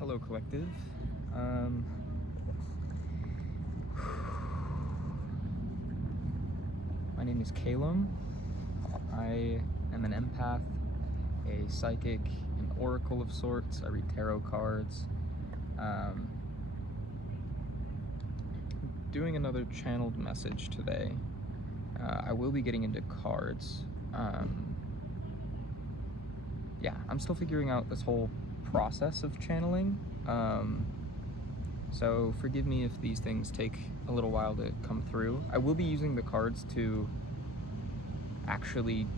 Hello, collective. My name is Calum. I am an empath, a psychic, an oracle of sorts. I read tarot cards. Doing another channeled message today. I will be getting into cards. Yeah, I'm still figuring out this whole process of channeling. So forgive me if these things take a little while to come through. I will be using the cards to actually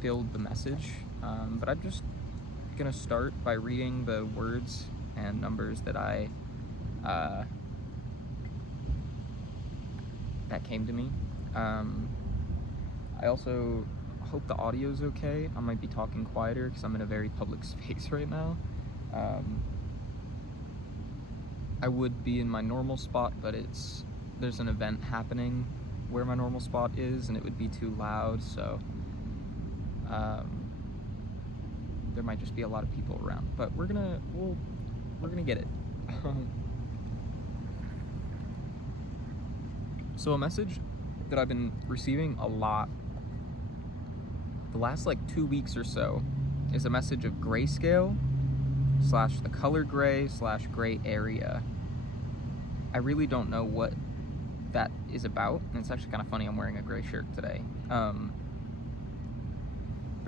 build the message, but I'm just gonna start by reading the words and numbers that that came to me. I also hope the audio's okay. I might be talking quieter because I'm in a very public space right now. I would be in my normal spot, but there's an event happening where my normal spot is, and it would be too loud, so there might just be a lot of people around. But we're gonna get it. So a message that I've been receiving a lot the last like 2 weeks or so is a message of grayscale / the color gray / gray area. I really don't know what that is about, and it's actually kind of funny I'm wearing a gray shirt today. But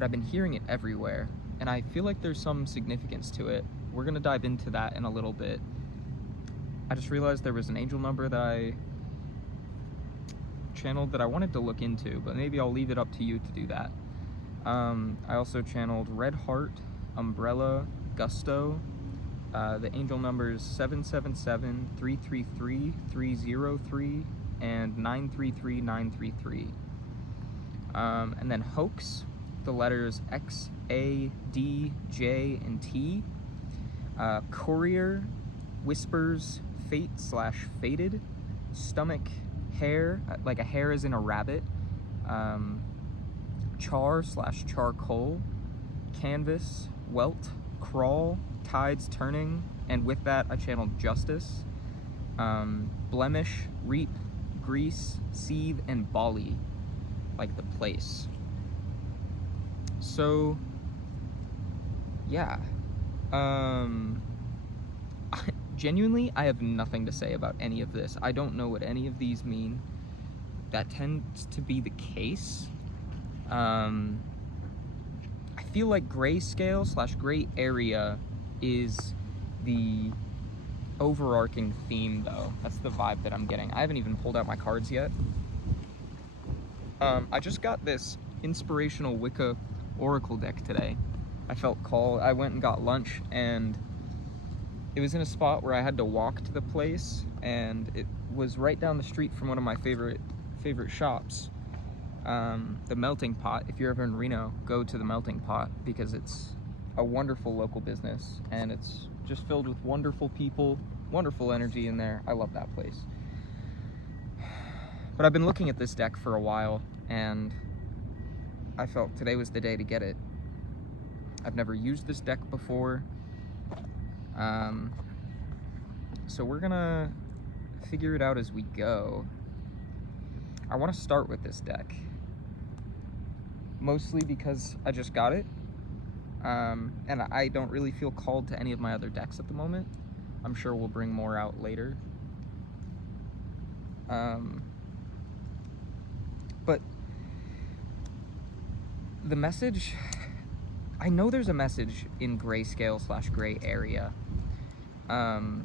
I've been hearing it everywhere, and I feel like there's some significance to it. We're gonna dive into that in a little bit. I just realized there was an angel number that I channeled that I wanted to look into, but maybe I'll leave it up to you to do that. I also channeled Red Heart, Umbrella, Gusto. The angel numbers 777, 333, 303, and 933, 933. And then Hoax, the letters X, A, D, J, and T. Courier, Whispers, Fate / Fated. Stomach, Hair, like a hair is in a rabbit. Char / Charcoal. Canvas, Welt, Crawl, Tides Turning, and with that I channeled Justice. Blemish, Reap, Grease, Seethe, and Bali, like the place. So yeah, genuinely I have nothing to say about any of this. I don't know what any of these mean. That tends to be the case. I feel like grayscale / gray area is the overarching theme, though. That's the vibe that I'm getting. I haven't even pulled out my cards yet. I just got this inspirational Wicca Oracle deck today. I felt called. I went and got lunch, and it was in a spot where I had to walk to the place, and it was right down the street from one of my favorite shops. The Melting Pot. If you're ever in Reno, go to the Melting Pot, because it's a wonderful local business, and it's just filled with wonderful people, wonderful energy in there. I love that place. But I've been looking at this deck for a while, and I felt today was the day to get it. I've never used this deck before, so we're gonna figure it out as we go. I want to start with this deck, mostly because I just got it, and I don't really feel called to any of my other decks at the moment. I'm sure we'll bring more out later. But the message, I know there's a message in grayscale / gray area. And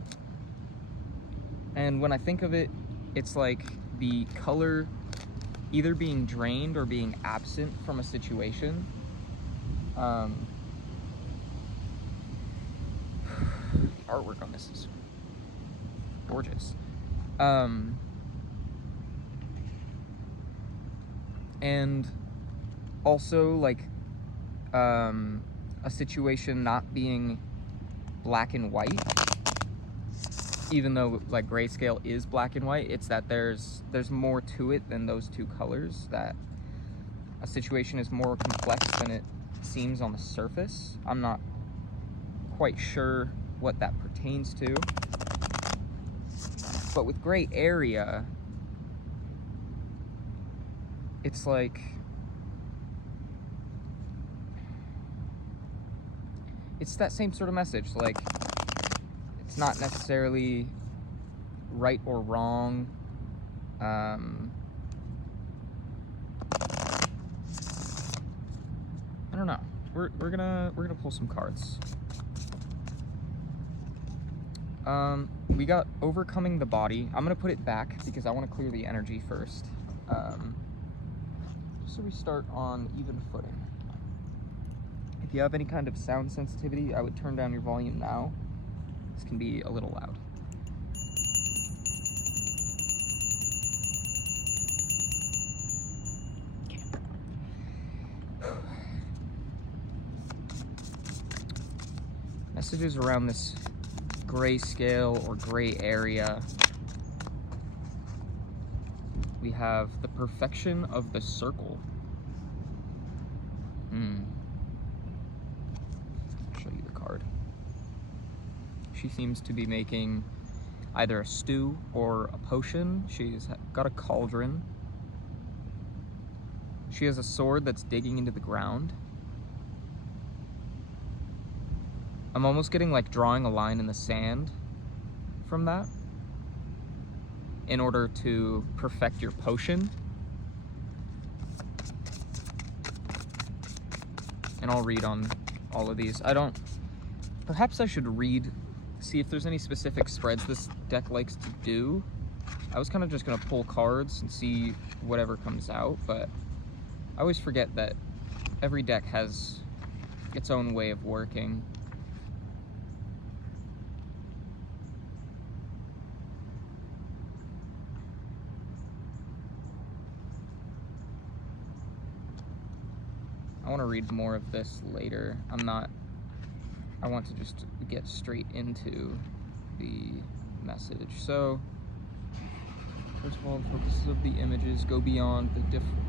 when I think of it, it's like the color either being drained or being absent from a situation. The artwork on this is gorgeous. And also like a situation not being black and white, even though like grayscale is black and white. It's that there's more to it than those two colors, that a situation is more complex than it seems on the surface. I'm not quite sure what that pertains to. But with gray area, it's like, it's that same sort of message. Like, it's not necessarily right or wrong. I don't know. We're gonna pull some cards. We got overcoming the body. I'm gonna put it back because I want to clear the energy first. Just so we start on even footing. If you have any kind of sound sensitivity, I would turn down your volume now. This can be a little loud. Messages around this gray scale or gray area. We have the perfection of the circle. I'll show you the card. She seems to be making either a stew or a potion. She's got a cauldron. She has a sword that's digging into the ground. I'm almost getting like drawing a line in the sand from that in order to perfect your potion. And I'll read on all of these. Perhaps I should see if there's any specific spreads this deck likes to do. I was kind of just gonna pull cards and see whatever comes out, but I always forget that every deck has its own way of working. I want to read more of this later. I want to just get straight into the message. So, first of all, the focuses of the images go beyond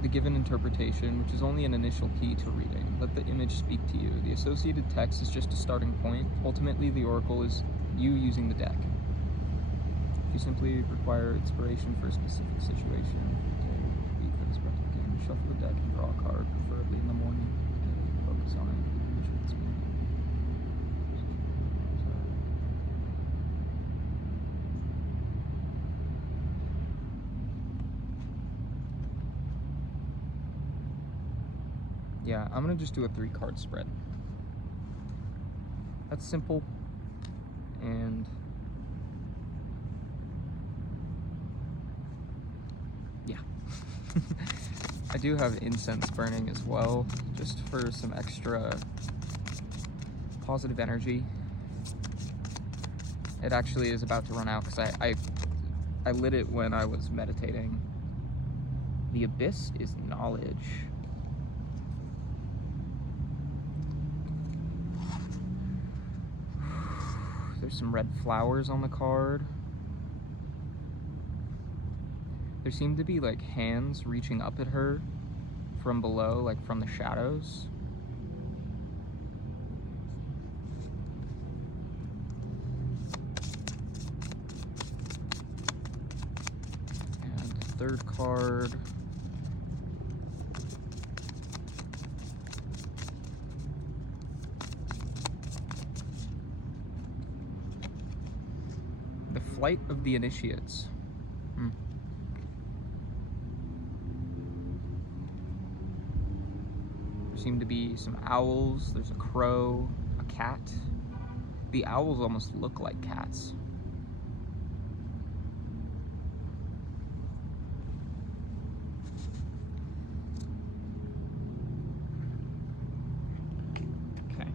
the given interpretation, which is only an initial key to reading. Let the image speak to you. The associated text is just a starting point. Ultimately, the oracle is you using the deck. If you simply require inspiration for a specific situation, read for this particular game, shuffle the deck and draw a card, preferably in the morning. Focus on it. Yeah, I'm gonna just do a 3-card spread. That's simple, and yeah. I do have incense burning as well, just for some extra positive energy. It actually is about to run out because I lit it when I was meditating. The abyss is knowledge. There's some red flowers on the card. There seem to be like hands reaching up at her from below, like from the shadows. And the third card. The flight of the initiates. Seem to be some owls, there's a crow, a cat. The owls almost look like cats. Okay.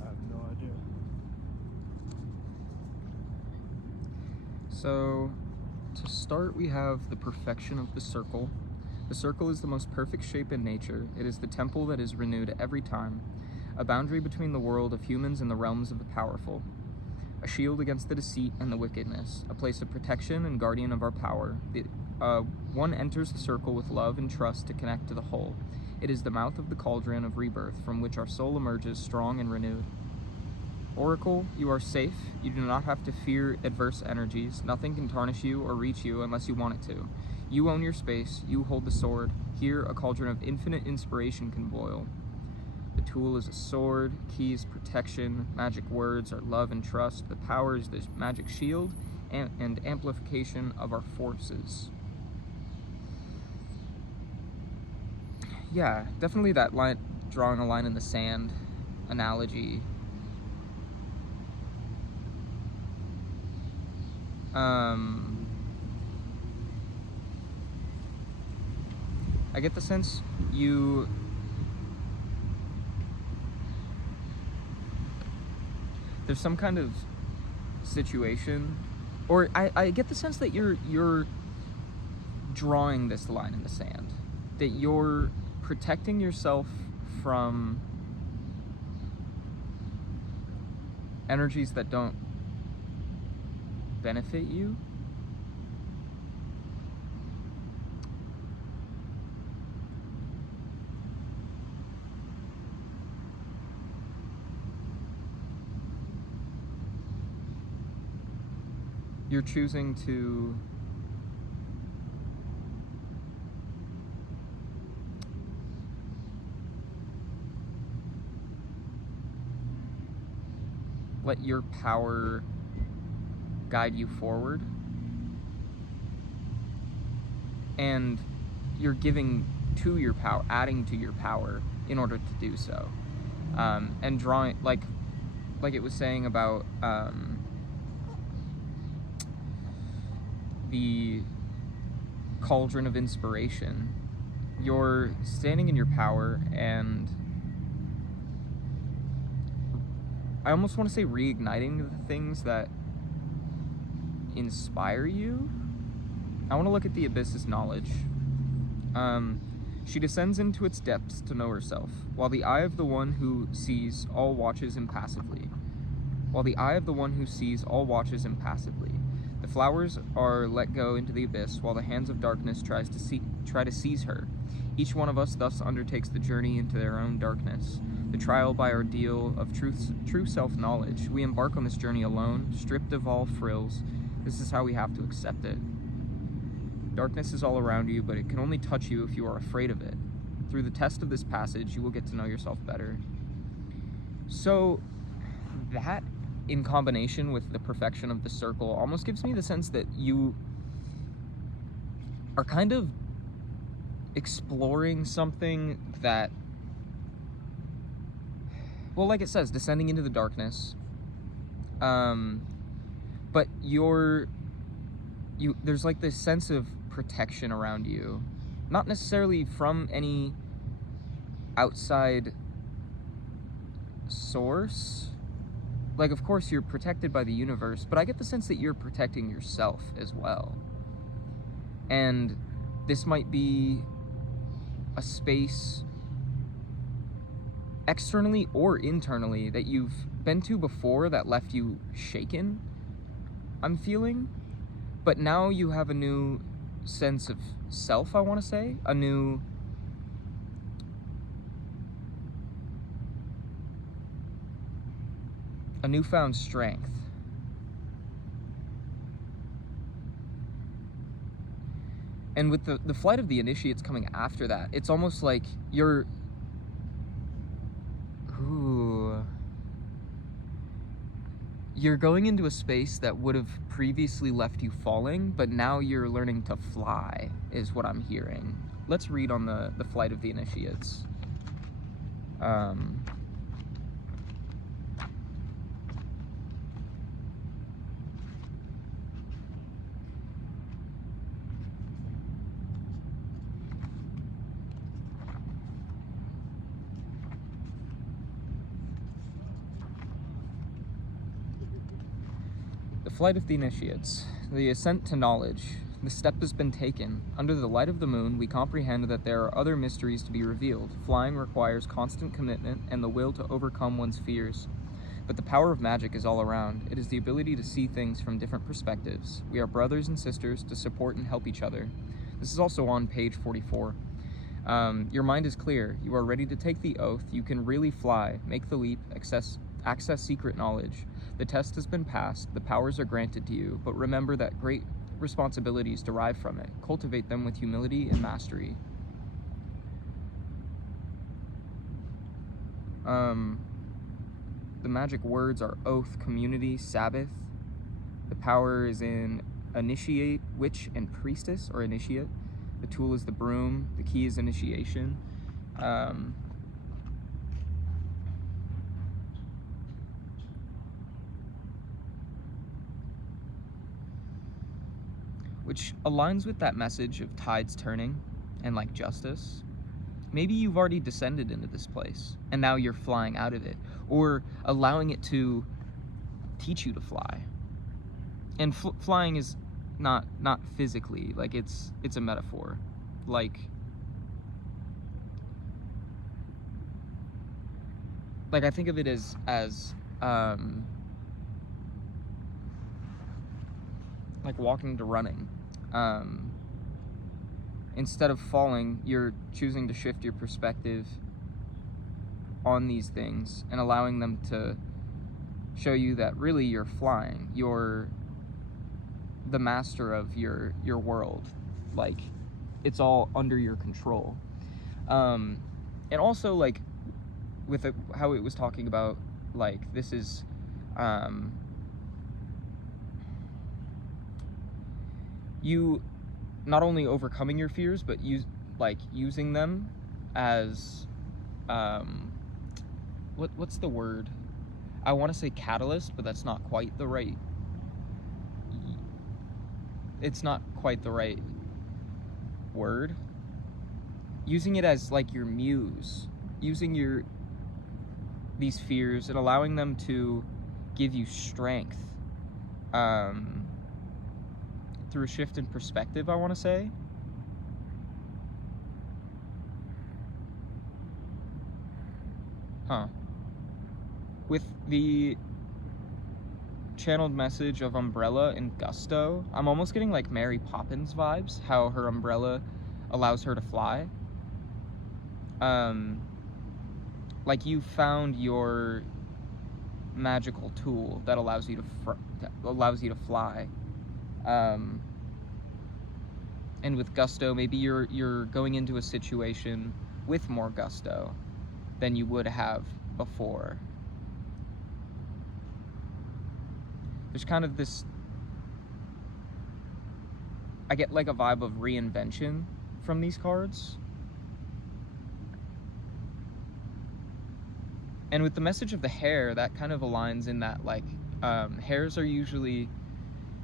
I have no idea. So, to start, we have the perfection of the circle. The circle is the most perfect shape in nature. It is the temple that is renewed every time, a boundary between the world of humans and the realms of the powerful. a shield against the deceit and the wickedness, a place of protection and guardian of our power. One enters the circle with love and trust to connect to the whole. It is the mouth of the cauldron of rebirth from which our soul emerges strong and renewed. Oracle, you are safe. You do not have to fear adverse energies. Nothing can tarnish you or reach you unless you want it to. You own your space. You hold the sword. Here, a cauldron of infinite inspiration can boil. The tool is a sword, keys protection, magic words are love and trust. The power is the magic shield and amplification of our forces. Yeah, definitely that line, drawing a line in the sand analogy. I get the sense there's some kind of situation, or I get the sense that you're drawing this line in the sand, that you're protecting yourself from energies that don't benefit you. You're choosing to let your power guide you forward, and you're giving to your power, adding to your power in order to do so, and drawing, like it was saying about the cauldron of inspiration. You're standing in your power, and I almost want to say reigniting the things that inspire you. I want to look at the abyss's knowledge. She descends into its depths to know herself, while the eye of the one who sees all watches impassively. The flowers are let go into the abyss, while the hands of darkness try to seize her. Each one of us thus undertakes the journey into their own darkness, the trial by ordeal of true self-knowledge. We embark on this journey alone, stripped of all frills. This is how we have to accept it. Darkness is all around you, but it can only touch you if you are afraid of it. Through the test of this passage, you will get to know yourself better. So that, in combination with the perfection of the circle, almost gives me the sense that you are kind of exploring something that, well, like it says, descending into the darkness, but there's like this sense of protection around you, not necessarily from any outside source. Like, of course, you're protected by the universe, but I get the sense that you're protecting yourself as well. And this might be a space, externally or internally, that you've been to before that left you shaken, I'm feeling. But now you have a new sense of self, I want to say. A newfound strength. And with the flight of the initiates coming after that, it's almost like you're going into a space that would have previously left you falling, but now you're learning to fly, is what I'm hearing. Let's read on the flight of the initiates. The flight of the initiates, the ascent to knowledge. The step has been taken. Under the light of the moon, we comprehend that there are other mysteries to be revealed. Flying requires constant commitment and the will to overcome one's fears. But the power of magic is all around. It is the ability to see things from different perspectives. We are brothers and sisters to support and help each other. This is also on page 44. Your mind is clear. You are ready to take the oath. You can really fly, make the leap, access secret knowledge. The test has been passed. The powers are granted to you. But remember that great responsibilities derive from it. Cultivate them with humility and mastery. The magic words are oath, community, Sabbath. The power is in initiate, witch, and priestess, or initiate. The tool is the broom. The key is initiation. Which aligns with that message of tides turning and like justice. Maybe you've already descended into this place and now you're flying out of it, or allowing it to teach you to fly. And flying is not physically, like it's a metaphor. Like I think of it as like walking to running. Instead of falling, you're choosing to shift your perspective on these things and allowing them to show you that really you're flying. You're the master of your world. Like, it's all under your control. And also, like, with how it was talking about, like, this is you not only overcoming your fears, but using them as what's the word? I want to say catalyst, but that's not quite the right. It's not quite the right word. Using it as like your muse, using these fears and allowing them to give you strength through a shift in perspective, I want to say. With the channeled message of umbrella and gusto, I'm almost getting like Mary Poppins vibes, how her umbrella allows her to fly. Like you found your magical tool that allows you to fly. And with gusto, maybe you're going into a situation with more gusto than you would have before. There's kind of this, I get like a vibe of reinvention from these cards. And with the message of the hare, that kind of aligns in that, like, hares are usually,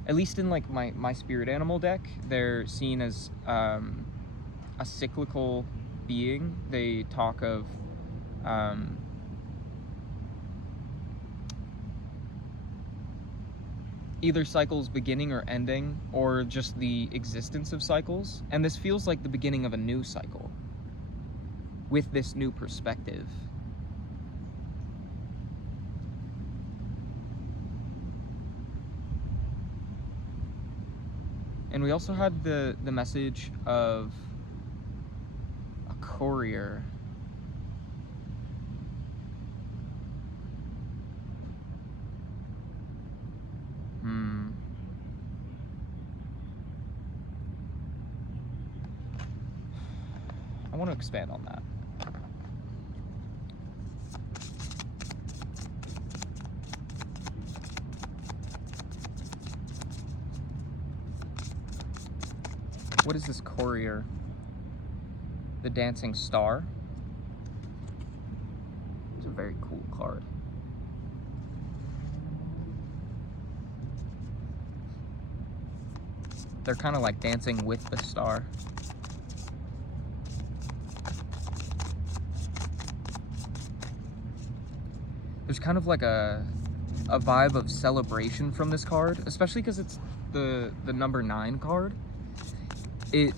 at least in like my spirit animal deck, they're seen as a cyclical being. They talk of either cycles beginning or ending, or just the existence of cycles. And this feels like the beginning of a new cycle with this new perspective. And we also had the message of a courier. I want to expand on that. What is this courier? The Dancing Star. It's a very cool card. They're kind of like dancing with the star. There's kind of like a vibe of celebration from this card, especially because it's the number 9 card. It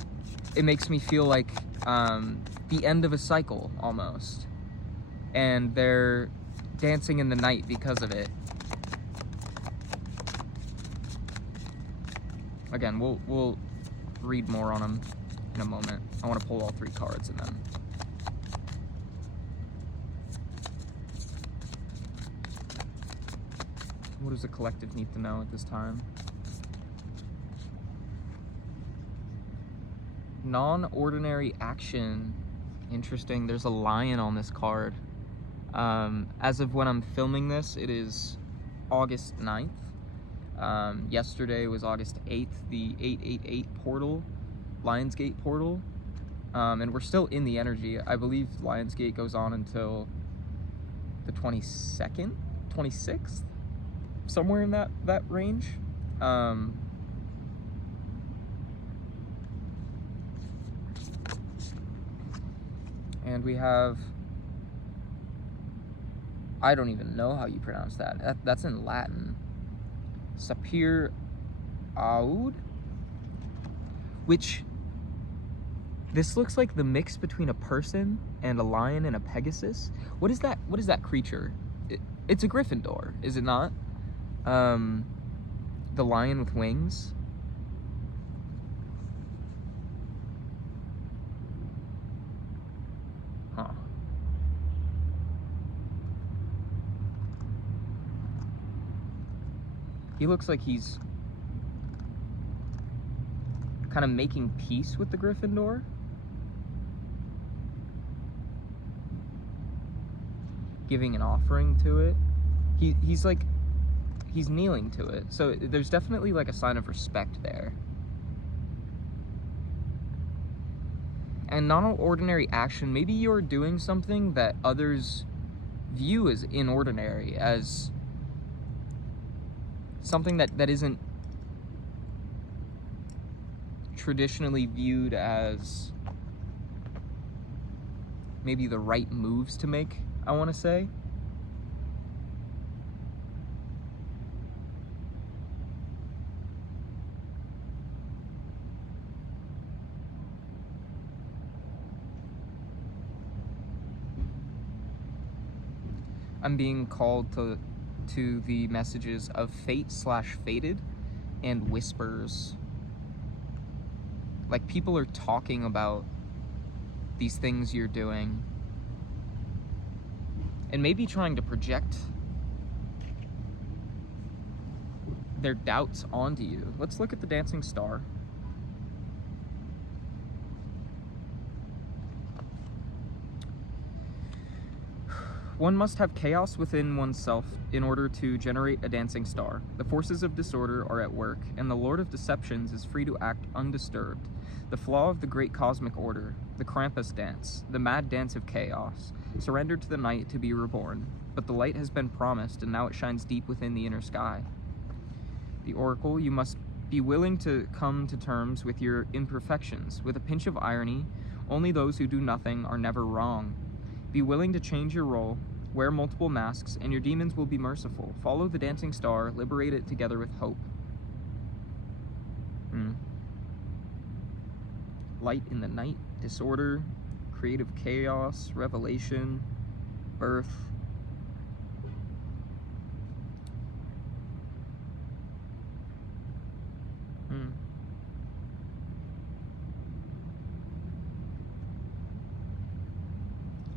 makes me feel like the end of a cycle almost, and they're dancing in the night because of it. Again, we'll read more on them in a moment. I want to pull all 3 cards and then. What does the collective need to know at this time? Non-ordinary action. Interesting. There's a lion on this card. As of when I'm filming this, it is August 9th. Yesterday was August 8th, the 888 portal, Lionsgate portal. And we're still in the energy. I believe Lionsgate goes on until the 22nd, 26th, somewhere in that range. And we have, I don't even know how you pronounce that. That's in Latin. Sapir Aoud, which, this looks like the mix between a person and a lion and a Pegasus. What is that? What is that creature? It's a Gryffindor, is it not? The lion with wings. Huh. He looks like he's kind of making peace with the Gryffindor. Giving an offering to it. He's like, he's kneeling to it. So there's definitely like a sign of respect there. And non-ordinary action, maybe you're doing something that others view as inordinary, as something that isn't traditionally viewed as maybe the right moves to make, I want to say. I'm being called to the messages of fate/fated and whispers. Like, people are talking about these things you're doing and maybe trying to project their doubts onto you. Let's look at the dancing star. One must have chaos within oneself in order to generate a dancing star. The forces of disorder are at work, and the Lord of Deceptions is free to act undisturbed. The flaw of the great cosmic order, the Krampus dance, the mad dance of chaos, surrendered to the night to be reborn. But the light has been promised, and now it shines deep within the inner sky. The Oracle, you must be willing to come to terms with your imperfections. With a pinch of irony, only those who do nothing are never wrong. Be willing to change your role, wear multiple masks, and your demons will be merciful. Follow the dancing star, liberate it together with hope. Light in the night, disorder, creative chaos, revelation, birth.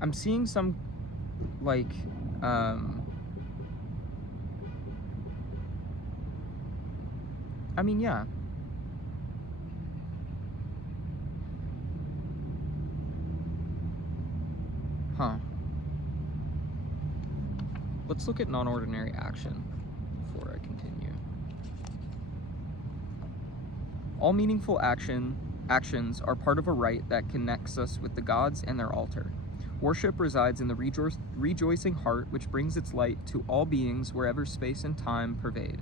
I'm seeing some, like, I mean, yeah. Huh. Let's look at non-ordinary action before I continue. All meaningful actions are part of a rite that connects us with the gods and their altar. Worship resides in the rejoicing heart, which brings its light to all beings wherever space and time pervade.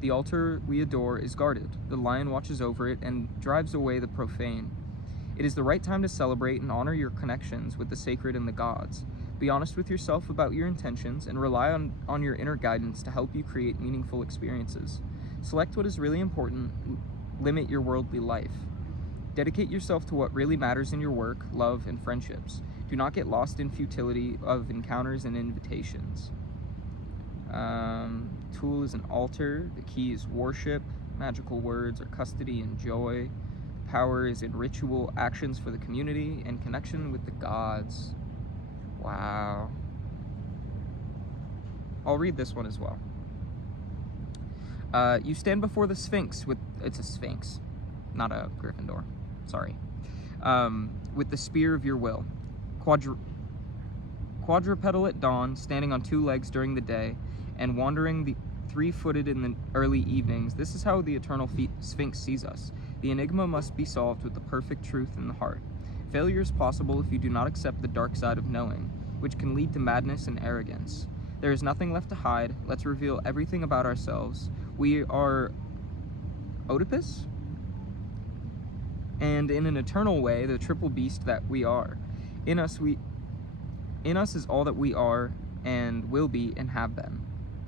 The altar we adore is guarded. The lion watches over it and drives away the profane. It is the right time to celebrate and honor your connections with the sacred and the gods. Be honest with yourself about your intentions and rely on your inner guidance to help you create meaningful experiences. Select what is really important, limit your worldly life. Dedicate yourself to what really matters in your work, love, and friendships. Do not get lost in futility of encounters and invitations. Tool is an altar. The key is worship. Magical words are custody and joy. Power is in ritual actions for the community and connection with the gods. Wow. I'll read this one as well. You stand before the Sphinx with... It's a Sphinx, not a Gryffindor. Sorry. With the spear of your will. Quadrupedal at dawn, standing on 2 legs during the day, and wandering the 3-footed in the early evenings. This is how the eternal Sphinx sees us. The enigma must be solved with the perfect truth in the heart. Failure is possible if you do not accept the dark side of knowing, which can lead to madness and arrogance. There is nothing left to hide. Let's reveal everything about ourselves. We are Oedipus, and in an eternal way, the triple beast that we are. In us is all that we are and will be and have been.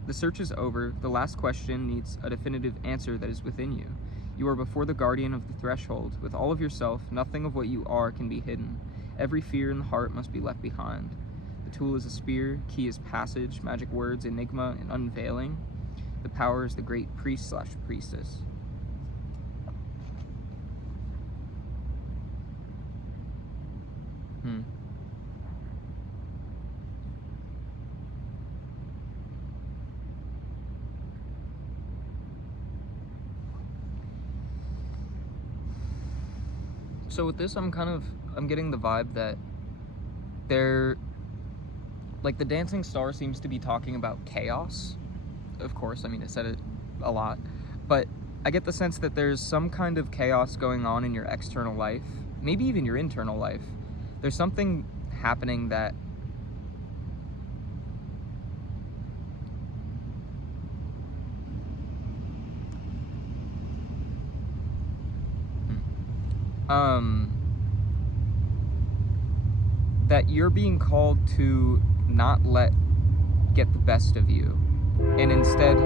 The search is over. The last question needs a definitive answer that is within you. You are before the guardian of the threshold. With all of yourself, nothing of what you are can be hidden. Every fear in the heart must be left behind. The tool is a spear, key is passage, magic words, enigma, and unveiling. The power is the great priest/priestess. So with this, I'm getting the vibe that like the dancing star seems to be talking about chaos. Of course, I mean, it said it a lot, but I get the sense that there's some kind of chaos going on in your external life, maybe even your internal life. There's something happening that that you're being called to not get the best of you, and instead,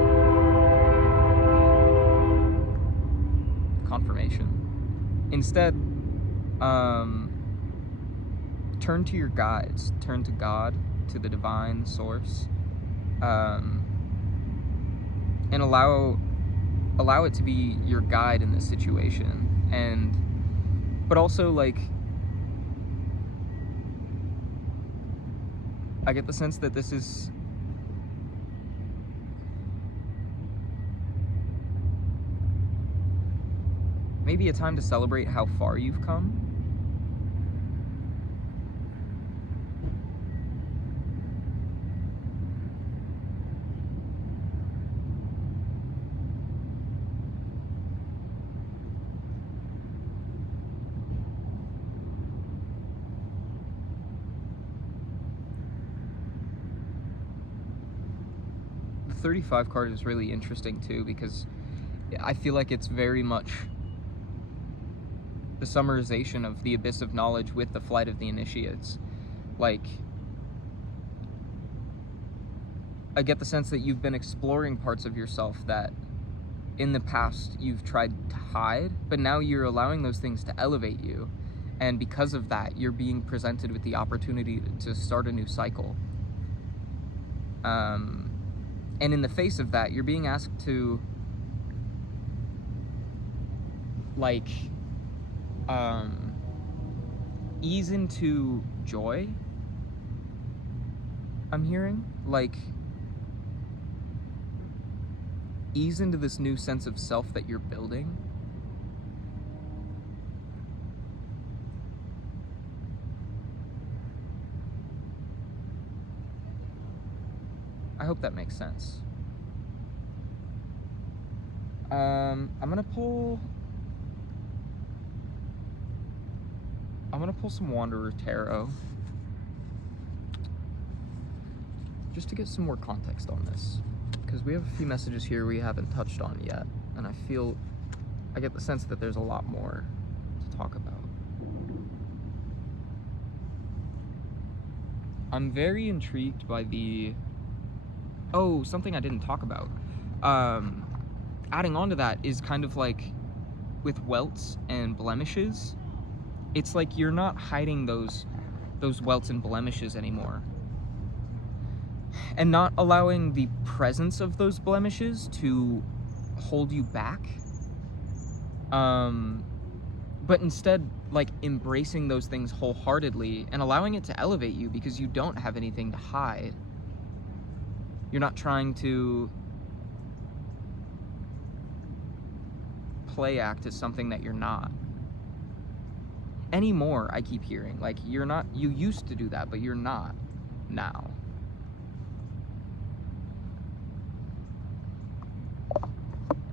confirmation, instead, turn to your guides, turn to God, to the divine source, and allow it to be your guide in this situation. But also, like, I get the sense that this is maybe a time to celebrate how far you've come. The 35 card is really interesting too, because I feel like it's very much the summarization of the abyss of knowledge with the flight of the initiates. Like, I get the sense that you've been exploring parts of yourself that in the past you've tried to hide, but now you're allowing those things to elevate you, and because of that, you're being presented with the opportunity to start a new cycle. And in the face of that, you're being asked to, like, ease into joy, I'm hearing. Like, ease into this new sense of self that you're building. I hope that makes sense. I'm gonna pull some Wanderer Tarot just to get some more context on this, because we have a few messages here we haven't touched on yet, and I get the sense that there's a lot more to talk about. I'm very intrigued by something I didn't talk about. Adding on to that is kind of like with welts and blemishes, it's like you're not hiding those welts and blemishes anymore. and not allowing the presence of those blemishes to hold you back, but instead like embracing those things wholeheartedly and allowing it to elevate you because you don't have anything to hide. You're not trying to play act as something that you're not anymore. I keep hearing like you're not, you used to do that, but you're not now.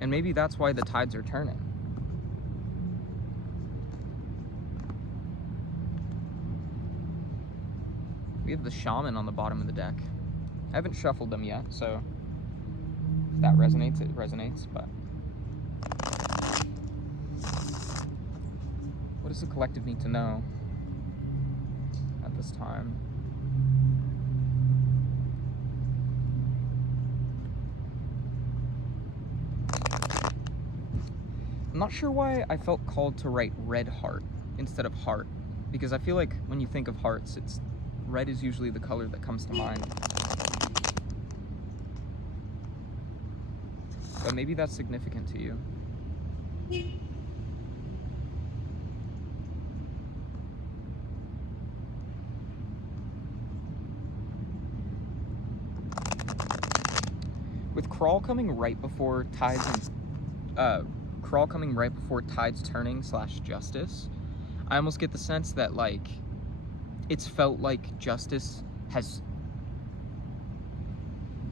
And maybe that's why the tides are turning. We have the shaman on the bottom of the deck. I haven't shuffled them yet, so if that resonates, it resonates, but what does the collective need to know at this time? I'm not sure why I felt called to write red heart instead of heart, because I feel like when you think of hearts, it's red is usually the color that comes to mind. But maybe that's significant to you. With crawl coming right before tides and crawl coming right before tides turning / justice, I almost get the sense that like it's felt like justice has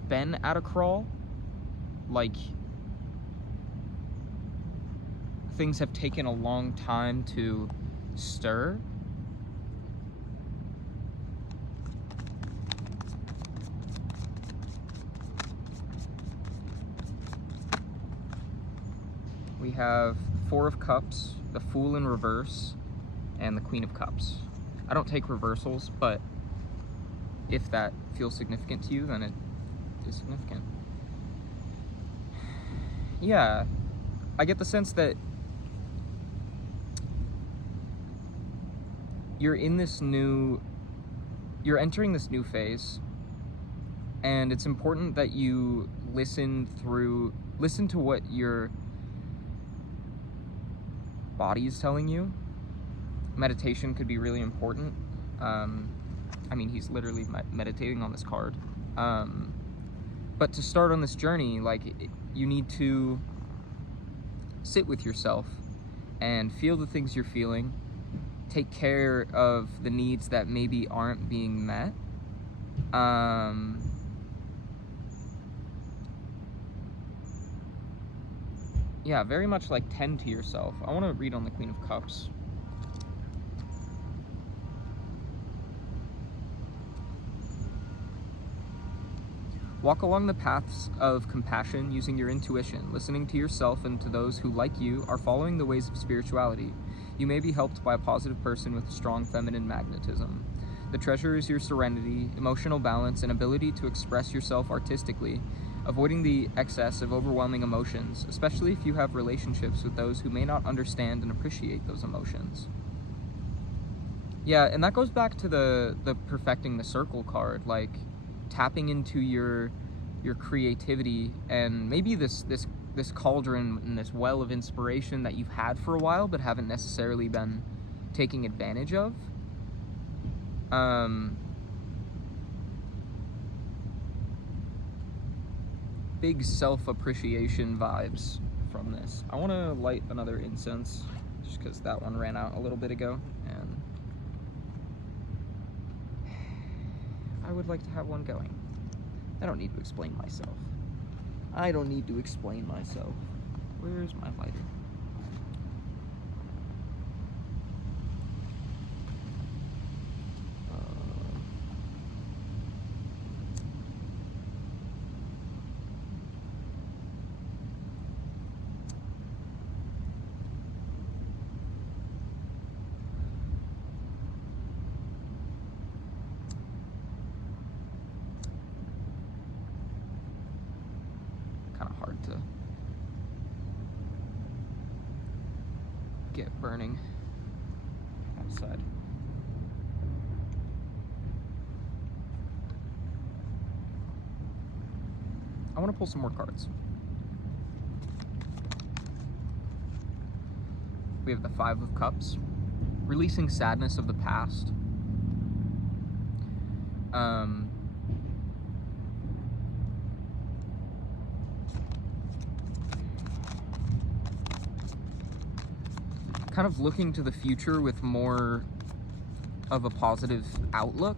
been at a crawl, like things have taken a long time to stir. We have Four of Cups, the Fool in reverse, and the Queen of Cups. I don't take reversals, but if that feels significant to you, then it is significant. Yeah, I get the sense that you're entering this new phase, and it's important that you listen to what your body is telling you. Meditation could be really important. I mean, he's literally meditating on this card. But to start on this journey, like, you need to sit with yourself and feel the things you're feeling, take care of the needs that maybe aren't being met. Yeah, very much like tend to yourself. I want to read on the Queen of Cups. Walk along the paths of compassion using your intuition, listening to yourself and to those who, like you, are following the ways of spirituality. You may be helped by a positive person with a strong feminine magnetism. The treasure is your serenity, emotional balance, and ability to express yourself artistically, avoiding the excess of overwhelming emotions, especially if you have relationships with those who may not understand and appreciate those emotions. Yeah, and that goes back to the perfecting the circle card, like tapping into your creativity and maybe this cauldron and this well of inspiration that you've had for a while but haven't necessarily been taking advantage of. Big self-appreciation vibes from this. I want to light another incense just because that one ran out a little bit ago, and I would like to have one going. I don't need to explain myself. Where's my lighter? Kind of hard to get burning outside. want to pull some more cards. We have the Five of Cups, releasing sadness of the past. Kind of looking to the future with more of a positive outlook,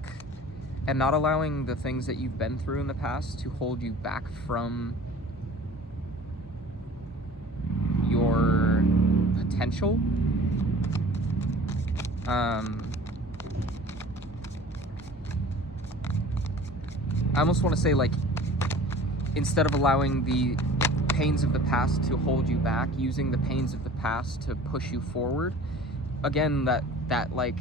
and not allowing the things that you've been through in the past to hold you back from your potential. I almost want to say, like, instead of allowing the pains of the past to hold you back, using the pains of the past to push you forward. Again, that like,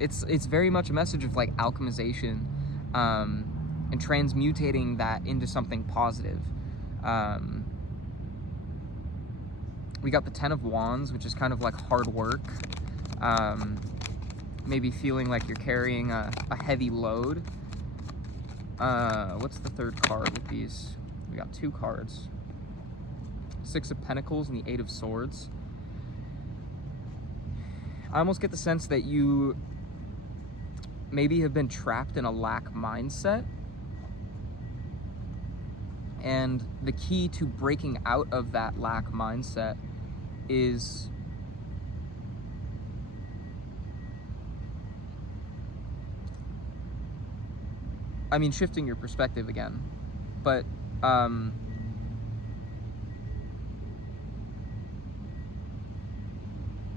it's very much a message of like alchemization, and transmutating that into something positive. We got the Ten of Wands, which is kind of like hard work, maybe feeling like you're carrying a heavy load. What's the third card with these? We got two cards. Six of Pentacles and the Eight of Swords. I almost get the sense that you maybe have been trapped in a lack mindset. And the key to breaking out of that lack mindset is shifting your perspective again. But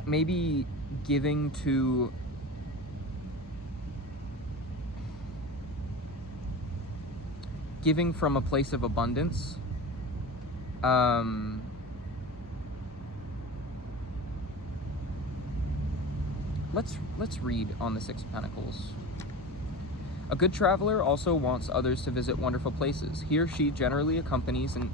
maybe giving from a place of abundance. Let's read on the Six of Pentacles. A good traveler also wants others to visit wonderful places. He or she generously accompanies and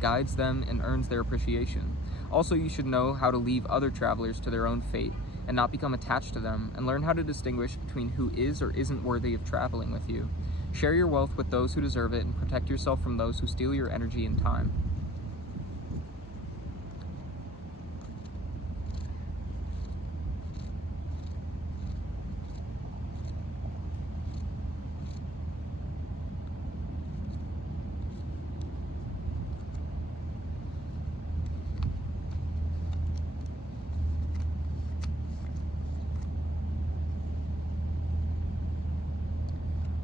guides them and earns their appreciation. Also, you should know how to leave other travelers to their own fate and not become attached to them, and learn how to distinguish between who is or isn't worthy of traveling with you. Share your wealth with those who deserve it and protect yourself from those who steal your energy and time.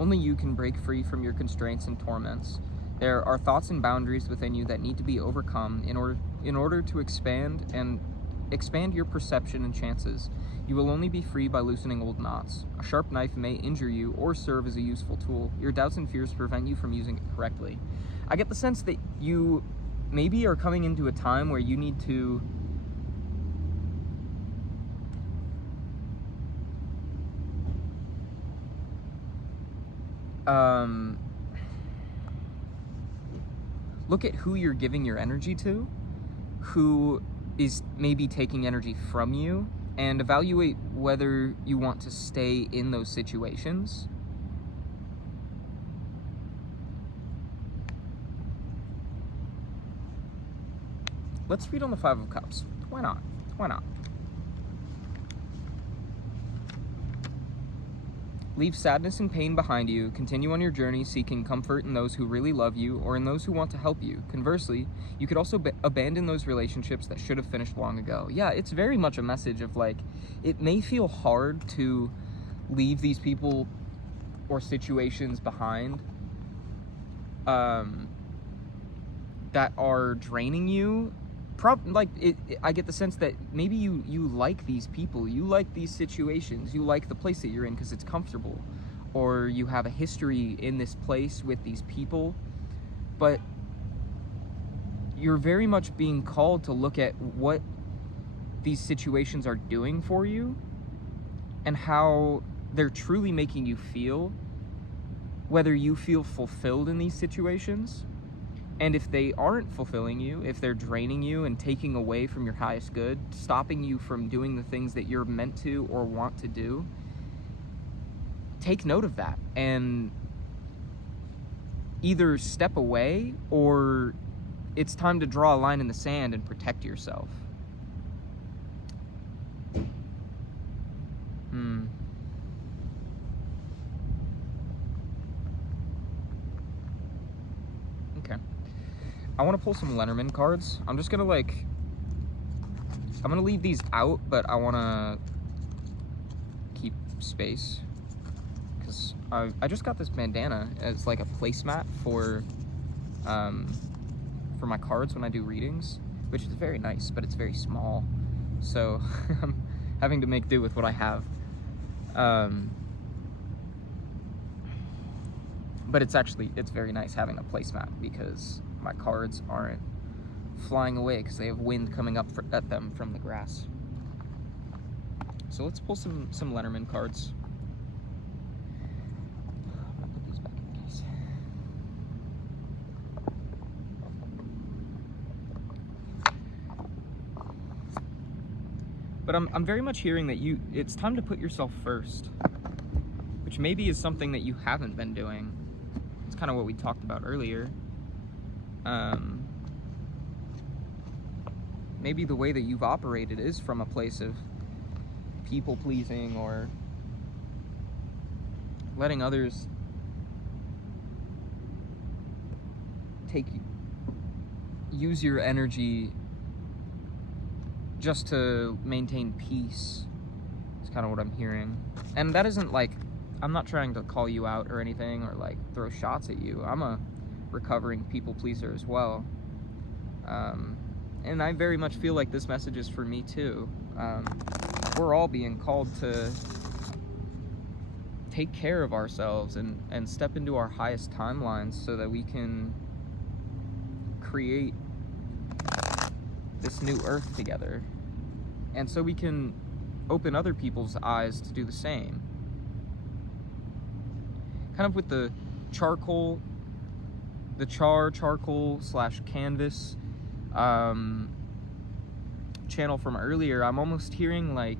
Only you can break free from your constraints and torments. There are thoughts and boundaries within you that need to be overcome in order to expand your perception and chances. You will only be free by loosening old knots. A sharp knife may injure you or serve as a useful tool. Your doubts and fears prevent you from using it correctly. I get the sense that you maybe are coming into a time where you need to look at who you're giving your energy to, who is maybe taking energy from you, and evaluate whether you want to stay in those situations. Let's read on the Five of Cups. Why not? Why not? Leave sadness and pain behind you. Continue on your journey seeking comfort in those who really love you or in those who want to help you. Conversely, you could also abandon those relationships that should have finished long ago. Yeah, it's very much a message of like, it may feel hard to leave these people or situations behind that are draining you. I get the sense that maybe you like these people, you like these situations, you like the place that you're in because it's comfortable, or you have a history in this place with these people, but you're very much being called to look at what these situations are doing for you and how they're truly making you feel, whether you feel fulfilled in these situations. And if they aren't fulfilling you, if they're draining you and taking away from your highest good, stopping you from doing the things that you're meant to or want to do, take note of that and either step away or it's time to draw a line in the sand and protect yourself. Okay. I want to pull some Lenormand cards. I'm just gonna I'm gonna leave these out, but I want to keep space because I just got this bandana as like a placemat for my cards when I do readings, which is very nice, but it's very small, so I'm having to make do with what I have. But it's very nice having a placemat because my cards aren't flying away because they have wind coming up at them from the grass. So let's pull some Lenormand cards. I'm gonna put these back in the case. But I'm very much hearing that it's time to put yourself first, which maybe is something that you haven't been doing. It's kind of what we talked about earlier. Maybe the way that you've operated is from a place of people pleasing or letting others use your energy just to maintain peace. It's kind of what I'm hearing. And that isn't like, I'm not trying to call you out or anything or like throw shots at you. I'm a recovering people pleaser as well. And I very much feel like this message is for me too. We're all being called to take care of ourselves and step into our highest timelines so that we can create this new earth together. And so we can open other people's eyes to do the same. Kind of with the charcoal / canvas channel from earlier, I'm almost hearing like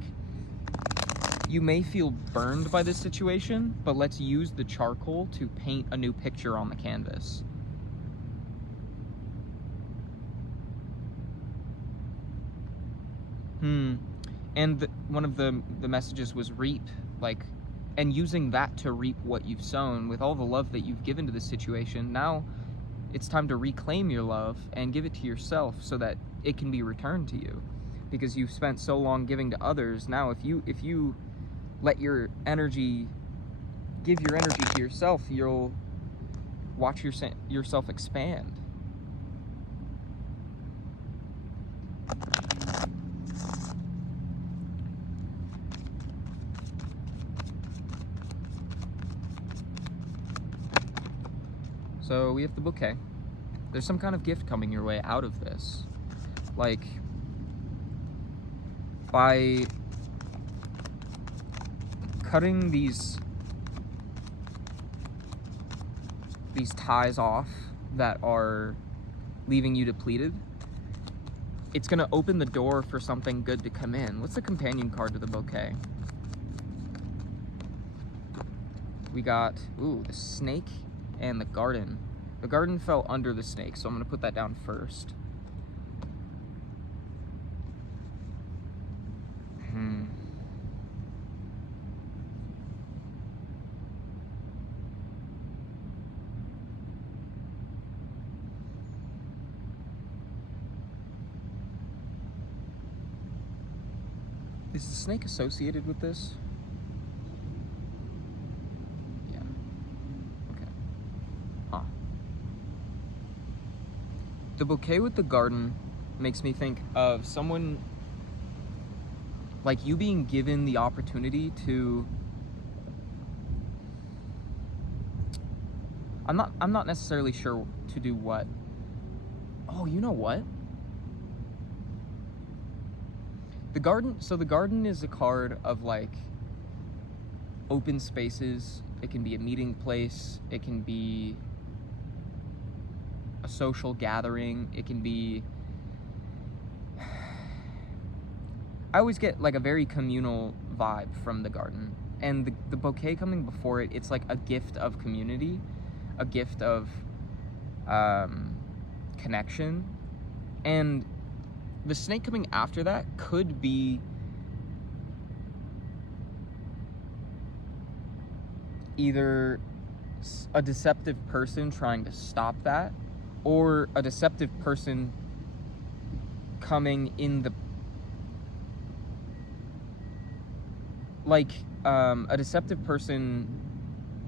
you may feel burned by this situation, but let's use the charcoal to paint a new picture on the canvas. And one of the messages was reap, like, and using that to reap what you've sown with all the love that you've given to this situation. Now it's time to reclaim your love and give it to yourself so that it can be returned to you, because you've spent so long giving to others. Now if you let your energy, give your energy to yourself, you'll watch yourself expand. So we have the bouquet. There's some kind of gift coming your way out of this. Like, by cutting these ties off that are leaving you depleted, it's gonna open the door for something good to come in. What's the companion card to the bouquet? We got, ooh, the snake and the garden. The garden fell under the snake, so I'm gonna put that down first. Is the snake associated with this? Yeah. Okay. Huh. The bouquet with the garden makes me think of someone like you being given the opportunity to... I'm not necessarily sure to do what. Oh, you know what? The garden is a card of like open spaces. It can be a meeting place. It can be a social gathering. It can be... I always get like a very communal vibe from the garden. And the bouquet coming before it, it's like a gift of community, a gift of connection. And the snake coming after that could be either a deceptive person trying to stop that, or a deceptive person coming in the a deceptive person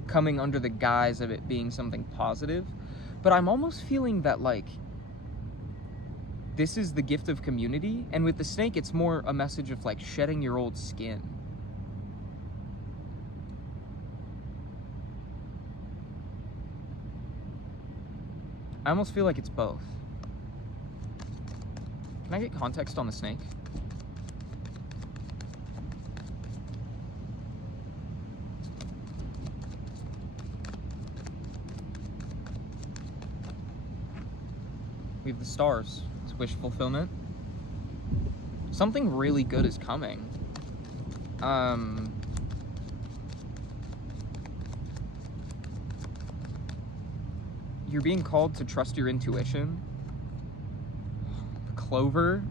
coming under the guise of it being something positive. But I'm almost feeling that like this is the gift of community, and with the snake it's more a message of like shedding your old skin. I almost feel like it's both. Can I get context on the snake? We have the stars. It's wish fulfillment. Something really good is coming. You're being called to trust your intuition. The clover.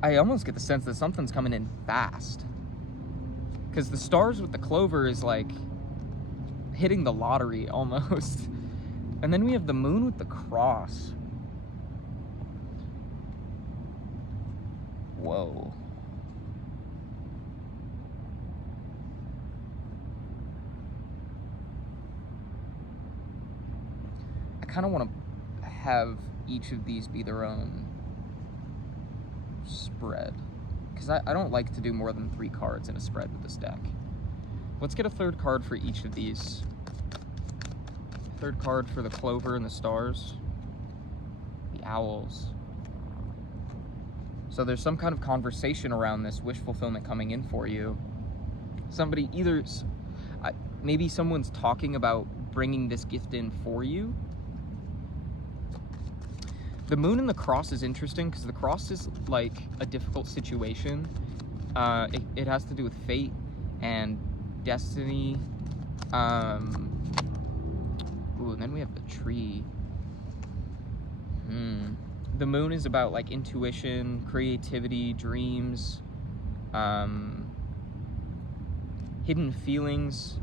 I almost get the sense that something's coming in fast. Because the stars with the clover is like hitting the lottery almost. And then we have the moon with the cross. Whoa. I kind of want to have each of these be their own spread, because I don't like to do more than 3 cards in a spread with this deck. Let's get a third card for each of these. Third card for the clover and the stars. The owls. So there's some kind of conversation around this wish fulfillment coming in for you. Somebody either, maybe someone's talking about bringing this gift in for you. The moon and the cross is interesting because the cross is like a difficult situation. It has to do with fate and destiny. Ooh, and then we have the tree. The moon is about like intuition, creativity, dreams, hidden feelings.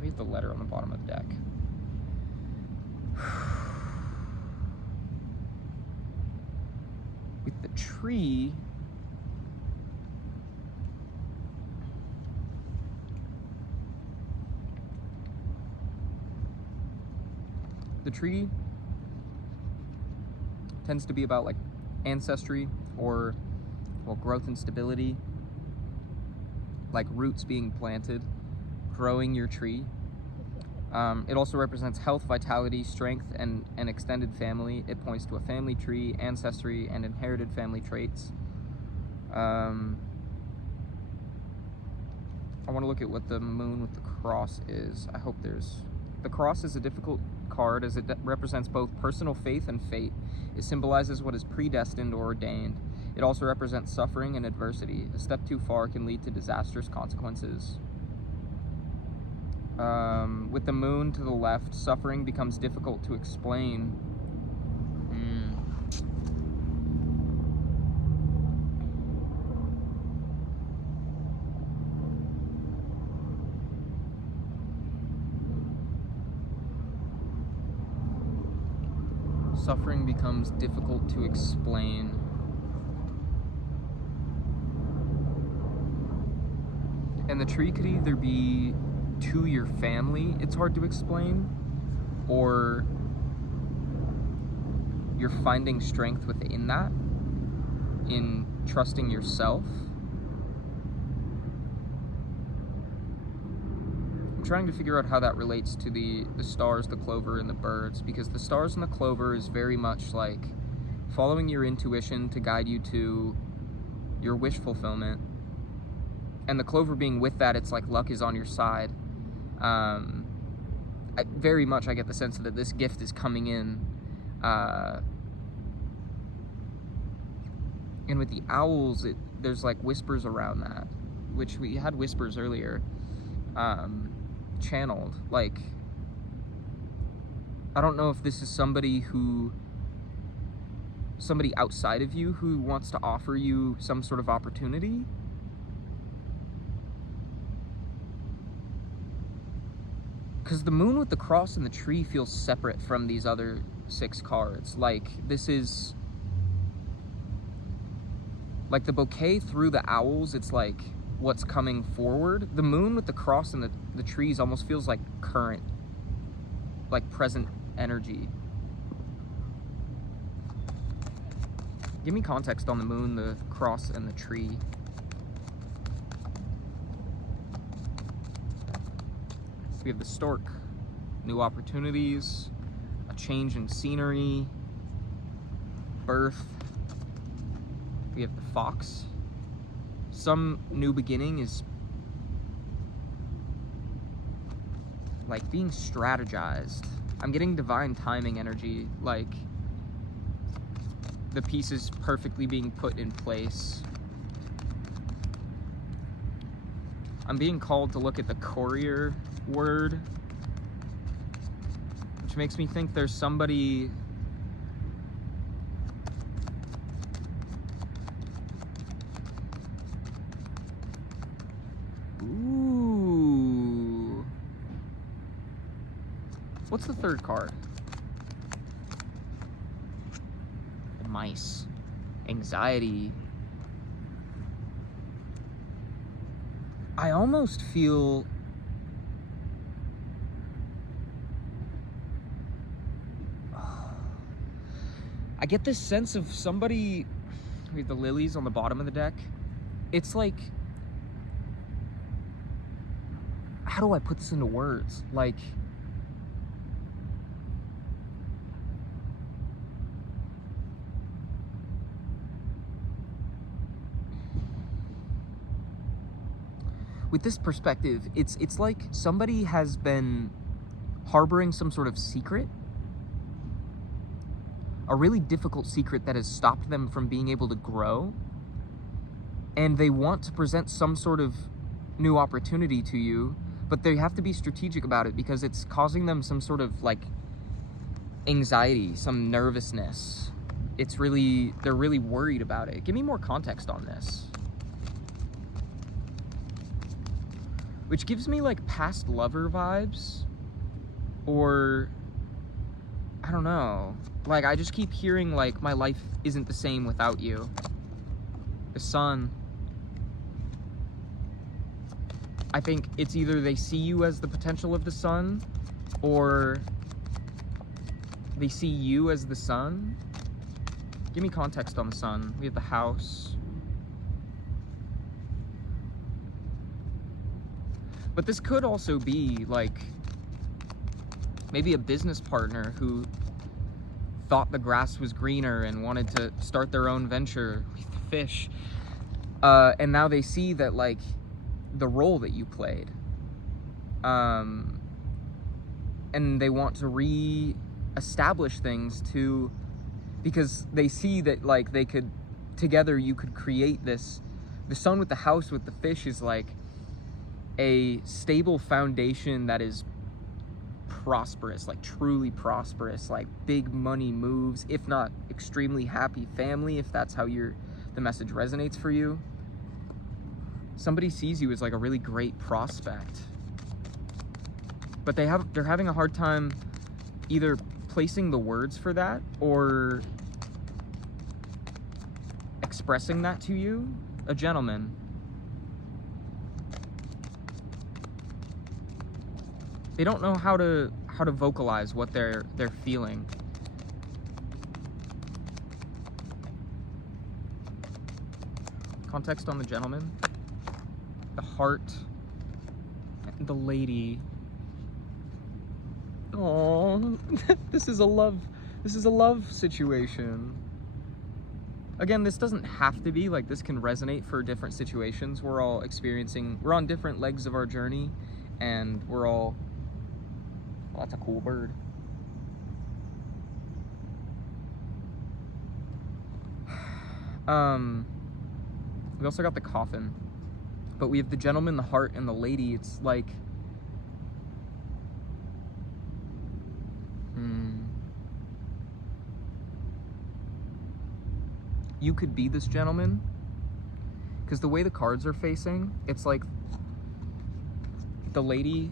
We have the letter on the bottom of the deck. With the tree, the tree tends to be about like ancestry or, well, growth and stability, like roots being planted, growing your tree. It also represents health, vitality, strength, and an extended family. It points to a family tree, ancestry, and inherited family traits. I want to look at what the moon with the cross is. I hope there's... The cross is a difficult card as it represents both personal faith and fate. It symbolizes what is predestined or ordained. It also represents suffering and adversity. A step too far can lead to disastrous consequences. With the moon to the left, suffering becomes difficult to explain. Suffering becomes difficult to explain. And the tree could either be to your family, it's hard to explain, or you're finding strength within that, in trusting yourself. I'm trying to figure out how that relates to the stars, the clover, and the birds, because the stars and the clover is very much like following your intuition to guide you to your wish fulfillment. And the clover being with that, it's like luck is on your side. I get the sense that this gift is coming in. And with the owls, there's like whispers around that. which we had whispers earlier, channeled. Like, I don't know if this is somebody outside of you who wants to offer you some sort of opportunity. Because the moon with the cross and the tree feels separate from these other 6 cards. Like, this is... like the bouquet through the owls, it's like what's coming forward. The moon with the cross and the trees almost feels like current, like present energy. Give me context on the moon, the cross, and the tree. We have the stork, new opportunities, a change in scenery, birth. We have the fox. Some new beginning is like being strategized. I'm getting divine timing energy, like the pieces perfectly being put in place. I'm being called to look at the courier word, which makes me think there's somebody What's the third card? The mice. Anxiety. I almost feel... I get this sense of somebody... We have the lilies on the bottom of the deck. It's like... How do I put this into words? Like... With this perspective, it's like somebody has been harboring some sort of secret, a really difficult secret that has stopped them from being able to grow, and they want to present some sort of new opportunity to you, but they have to be strategic about it because it's causing them some sort of like anxiety, some nervousness. They're really worried about it. Give me more context on this. Which gives me like past lover vibes, or I don't know. Like, I just keep hearing like my life isn't the same without you. The sun. I think it's either they see you as the potential of the sun, or they see you as the sun. Give me context on the sun. We have the house. But this could also be like maybe a business partner who thought the grass was greener and wanted to start their own venture with fish. And now they see that like the role that you played. And they want to re-establish things because they see that like they could, together you could create this. The sun with the house with the fish is like a stable foundation that is prosperous, like truly prosperous, like big money moves, if not extremely happy family, if that's how the message resonates for you. Somebody sees you as like a really great prospect, but they're having a hard time either placing the words for that or expressing that to you. A gentleman. They don't know how to vocalize what they're feeling. Context on the gentleman, the heart, and the lady. Oh, this is a love situation. Again, this doesn't have to be like, this can resonate for different situations. We're on different legs of our journey, and we're all... Oh, that's a cool bird. We also got the coffin. But we have the gentleman, the heart, and the lady. It's like, you could be this gentleman, because the way the cards are facing, it's like the lady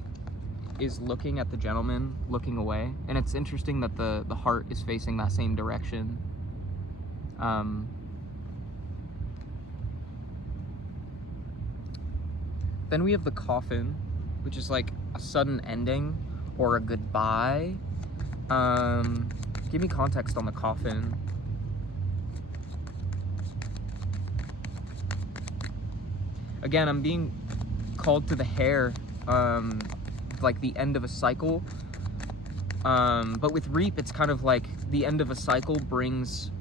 is looking at the gentleman, looking away, and it's interesting that the heart is facing that same direction. Then we have the coffin, which is like a sudden ending or a goodbye. Give me context on the coffin. Again, I'm being called to the hair, like the end of a cycle. But with reap, it's kind of like the end of a cycle brings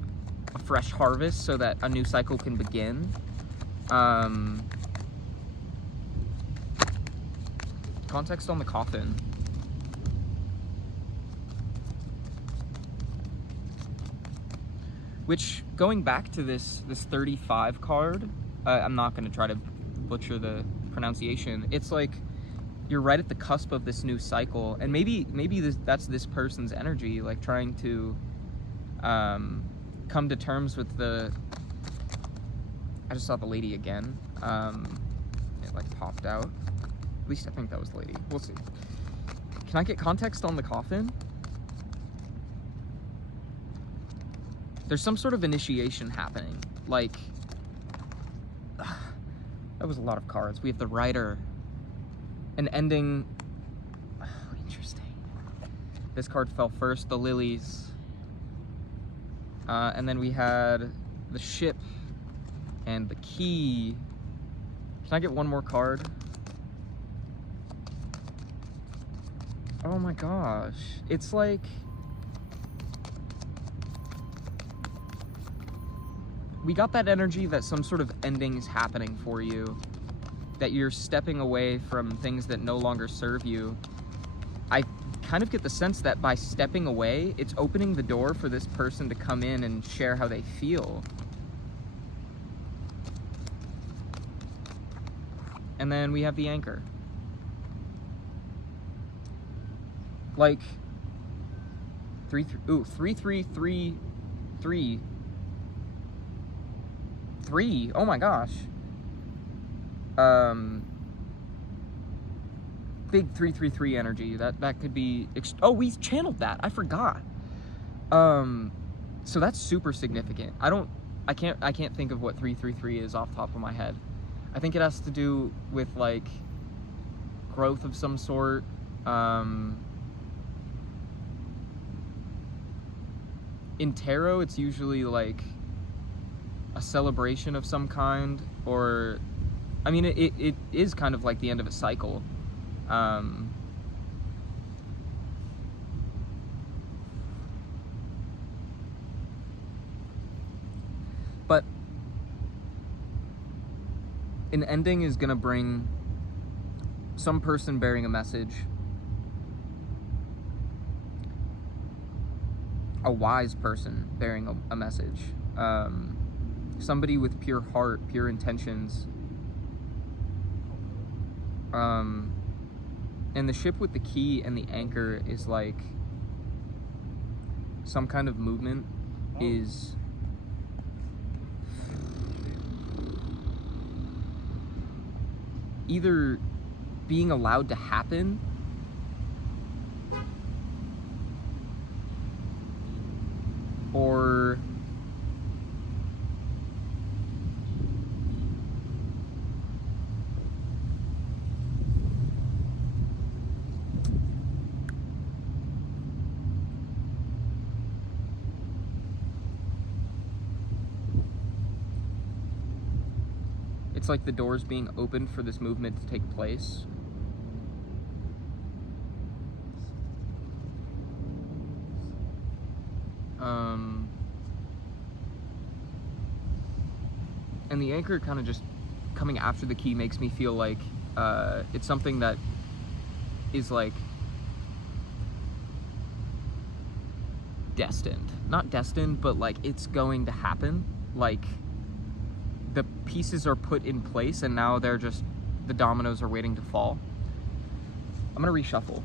a fresh harvest so that a new cycle can begin. Context on the coffin. Which, going back to this 35 card, I'm not going to try to butcher the pronunciation. It's like you're right at the cusp of this new cycle, and maybe that's this person's energy, like trying to come to terms with the. I just saw the lady again. It like popped out. At least I think that was the lady. We'll see. Can I get context on the coffin? There's some sort of initiation happening. Like, that was a lot of cards. We have the Rider. An ending. Oh, interesting. This card fell first, the Lilies. And then we had the Ship and the Key. Can I get one more card? Oh my gosh. It's like, we got that energy that some sort of ending is happening for you, that you're stepping away from things that no longer serve you. I kind of get the sense that by stepping away, it's opening the door for this person to come in and share how they feel. And then we have the Anchor. Like, 3-3-3-3. 3. Oh my gosh. Big 3-3-3 energy. That could be. Oh, we channeled that. I forgot. So that's super significant. I can't think of what 3-3-3 is off the top of my head. I think it has to do with like growth of some sort. In tarot, it's usually like a celebration of some kind, or I mean, it is kind of like the end of a cycle. But an ending is gonna bring some person bearing a message, a wise person bearing a message, somebody with pure heart, pure intentions. And the Ship with the Key and the Anchor is like some kind of movement is either being allowed to happen or it's like the doors being opened for this movement to take place. And the Anchor kind of just coming after the Key makes me feel like it's something that is like destined. Not destined, but like it's going to happen. Like the pieces are put in place and now they're just the dominoes are waiting to fall. I'm gonna reshuffle.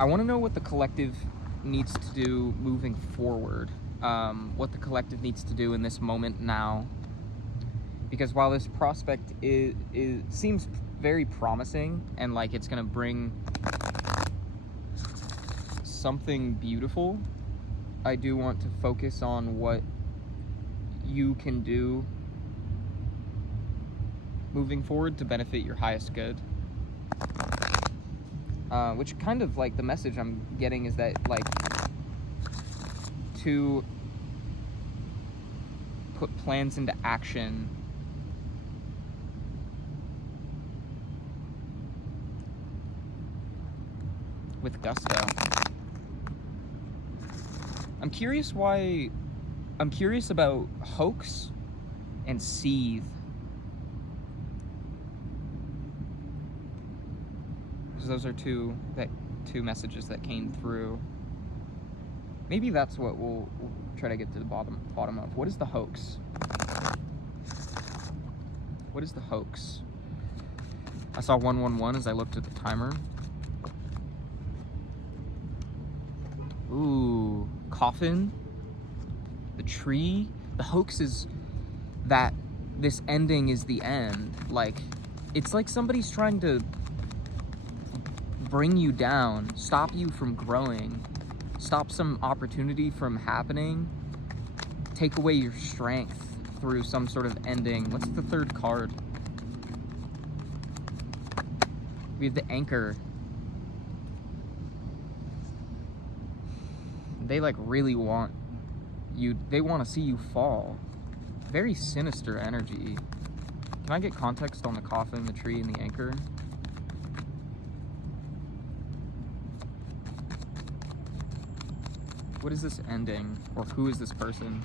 I want to know what the collective needs to do moving forward. What the collective needs to do in this moment now. Because while this prospect seems very promising and like it's gonna bring something beautiful, I do want to focus on what you can do moving forward to benefit your highest good. Which kind of like the message I'm getting is that like to put plans into action with gusto. I'm curious about hoax and seethe. Those are two messages that came through. Maybe that's what we'll try to get to the bottom of. What is the hoax? What is the hoax? I saw 111 as I looked at the timer. Ooh, coffin. The tree. The hoax is that this ending is the end. Like, it's like somebody's trying to bring you down, stop you from growing, stop some opportunity from happening, take away your strength through some sort of ending. What's the third card? We have the anchor. They like really want you, they want to see you fall. Very sinister energy. Can I get context on the coffin, the tree, and the anchor? What is this ending? Or who is this person?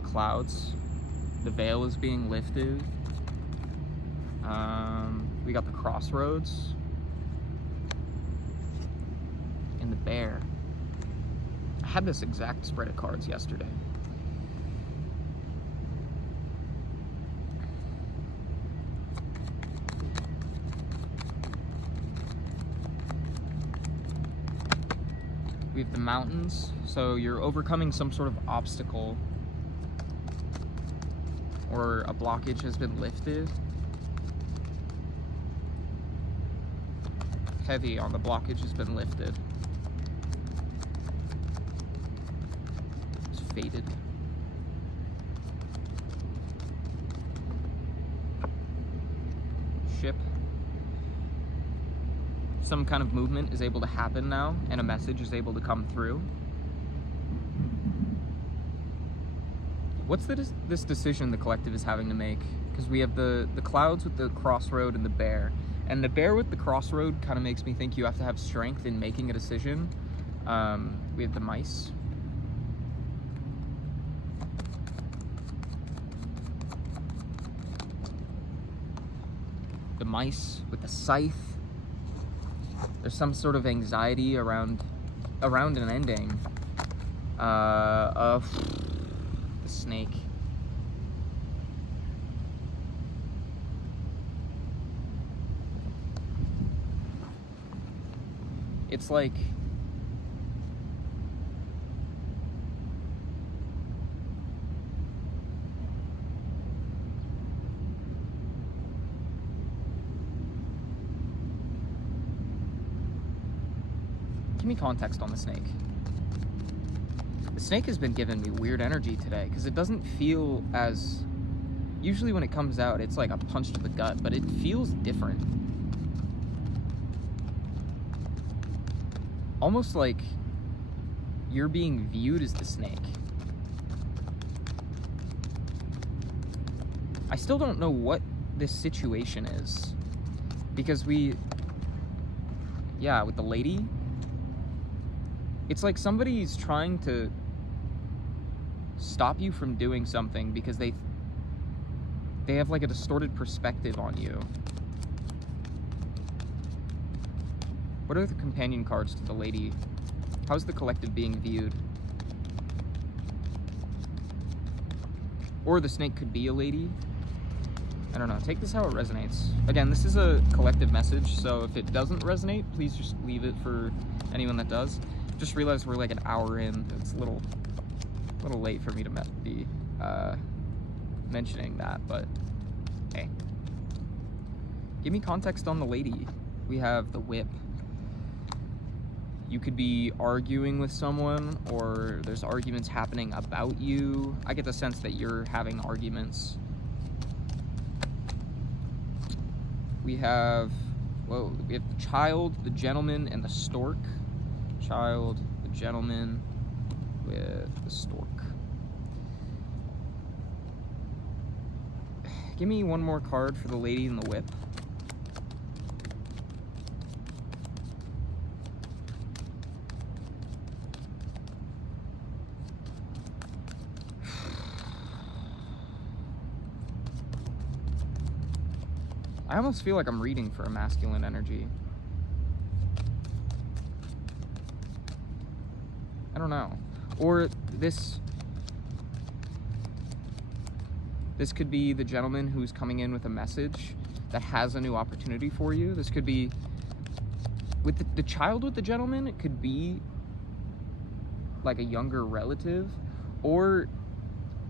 The clouds. The veil is being lifted. We got the crossroads. And the bear. I had this exact spread of cards yesterday. We have the mountains, so you're overcoming some sort of obstacle or a blockage has been lifted. Heavy on the blockage has been lifted. It's faded. Ship. Some kind of movement is able to happen now, and a message is able to come through. What's this decision the collective is having to make? Because we have the clouds with the crossroad and the bear. And the bear with the crossroad kind of makes me think you have to have strength in making a decision. We have the mice. The mice with the scythe. There's some sort of anxiety around an ending of the snake. It's like give me context on the snake. The snake has been giving me weird energy today because it doesn't feel as... Usually when it comes out, it's like a punch to the gut, but it feels different. Almost like you're being viewed as the snake. I still don't know what this situation is. Because with the lady... It's like somebody's trying to stop you from doing something because they have like a distorted perspective on you. What are the companion cards to the lady? How's the collective being viewed? Or the snake could be a lady. I don't know. Take this how it resonates. Again, this is a collective message, so if it doesn't resonate, please just leave it for anyone that does. Just realize we're like an hour in. It's a little late for me to be mentioning that, but hey. Give me context on the lady. We have the whip. You could be arguing with someone, or there's arguments happening about you. I get the sense that you're having arguments. We have, whoa, we have the child, the gentleman, and the stork. Child, the gentleman, with the stork. Give me one more card for the lady in the whip. I almost feel like I'm reading for a masculine energy. I don't know. Or this could be the gentleman who's coming in with a message that has a new opportunity for you. This could be with the child with the gentleman. It could be like a younger relative, or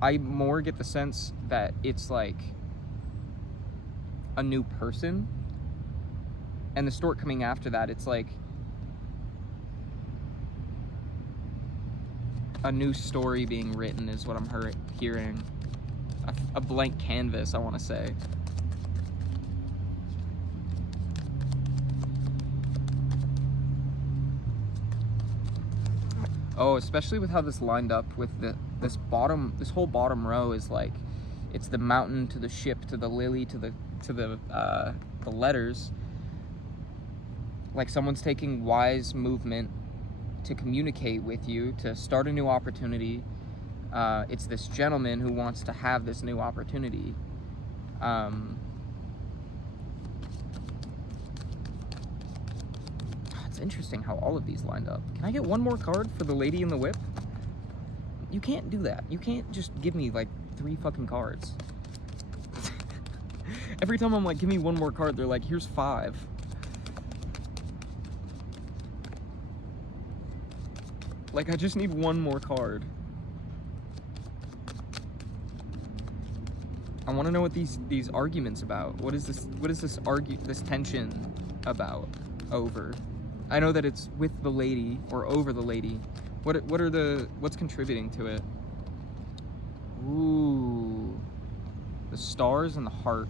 I more get the sense that it's like a new person. And the stork coming after that, it's like a new story being written is what I'm hearing. A blank canvas, I want to say. Oh, especially with how this lined up with this whole bottom row is like, it's the mountain to the ship to the lily to the letters. Like someone's taking wise movement to communicate with you, to start a new opportunity. It's this gentleman who wants to have this new opportunity. It's interesting how all of these lined up. Can I get one more card for the lady in the whip? You can't do that. You can't just give me like 3 fucking cards. Every time I'm like, give me one more card, they're like, here's 5. Like, I just need one more card. I want to know what these arguments about. What is this tension about over? I know that it's with the lady or over the lady. What's contributing to it? Ooh. The stars and the heart.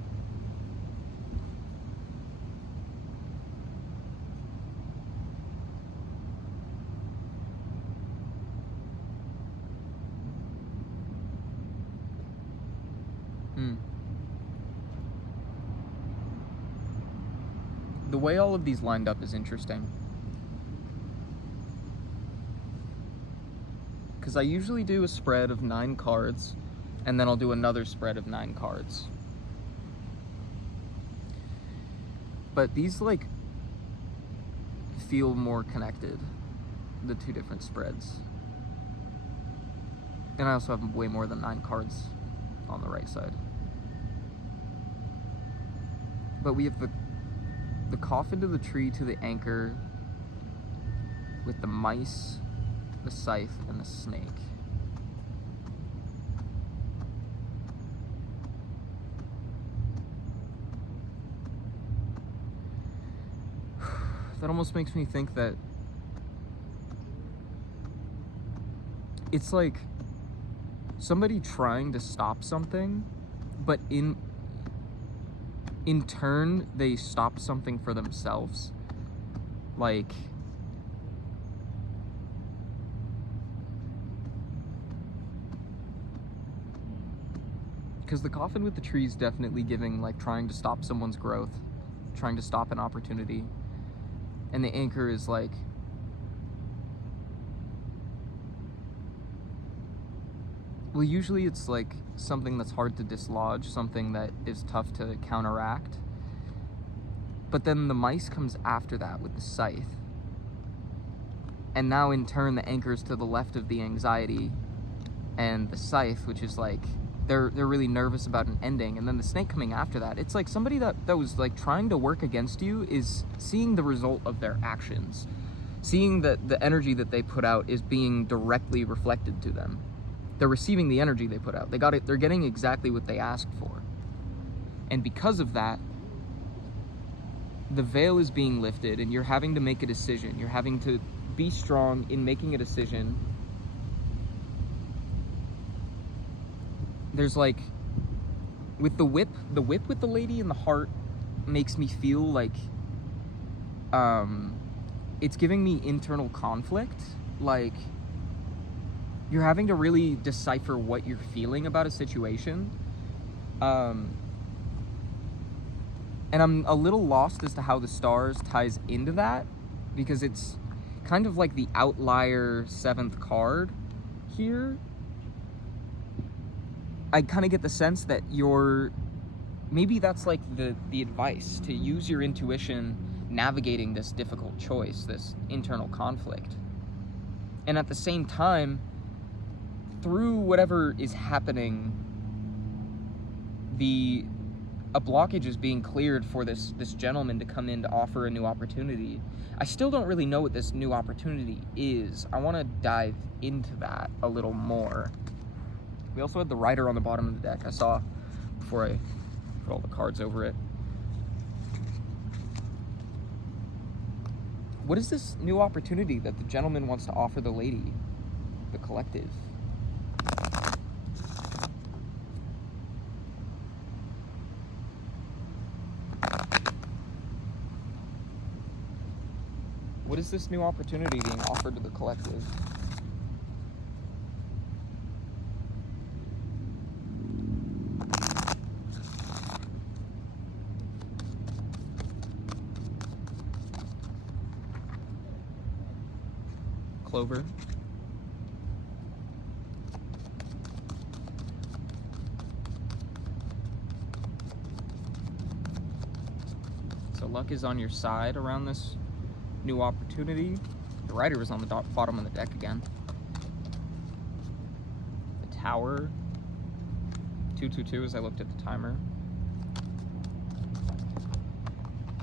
The way all of these lined up is interesting. Because I usually do a spread of 9 cards, and then I'll do another spread of 9 cards. But these, like, feel more connected, the 2 different spreads. And I also have way more than 9 cards on the right side. But we have the coffin to the tree to the anchor with the mice, the scythe, and the snake. That almost makes me think that it's like somebody trying to stop something, but in turn they stop something for themselves. Like, because the coffin with the tree is definitely giving, like, trying to stop someone's growth, trying to stop an opportunity. And the anchor is like, well, usually it's like something that's hard to dislodge, something that is tough to counteract. But then the mice comes after that with the scythe. And now in turn the anchor's to the left of the anxiety, and the scythe, which is like they're really nervous about an ending, and then the snake coming after that. It's like somebody that was like trying to work against you is seeing the result of their actions, seeing that the energy that they put out is being directly reflected to them. They're receiving the energy they put out. They got it. They're getting exactly what they asked for, and because of that, the veil is being lifted, and you're having to make a decision. You're having to be strong in making a decision. There's like, with the whip with the lady in the heart makes me feel like it's giving me internal conflict. Like, you're having to really decipher what you're feeling about a situation. And I'm a little lost as to how the stars ties into that, because it's kind of like the outlier 7th card here. I kind of get the sense that maybe that's like the advice, to use your intuition navigating this difficult choice, this internal conflict. And at the same time, through whatever is happening, a blockage is being cleared for this gentleman to come in to offer a new opportunity. I still don't really know what this new opportunity is. I want to dive into that a little more. We also had the rider on the bottom of the deck. I saw before I put all the cards over it. What is this new opportunity that the gentleman wants to offer the lady, the collective? What is this new opportunity being offered to the collective? Clover. So luck is on your side around this new opportunity. The rider was on the bottom of the deck again. The tower. 222 as I looked at the timer.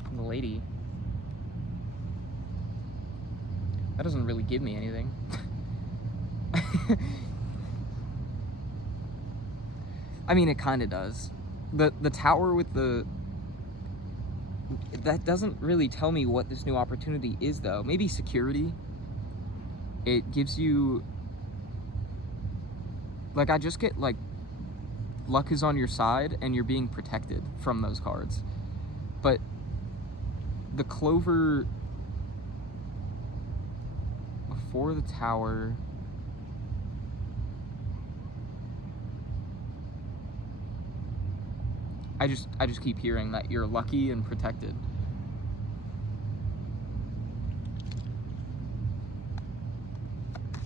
And the lady. That doesn't really give me anything. I mean, it kind of does. The tower with that doesn't really tell me what this new opportunity is, though. Maybe security. It gives you, like, I just get, like, luck is on your side and you're being protected from those cards. But the clover before the tower, I just keep hearing that you're lucky and protected.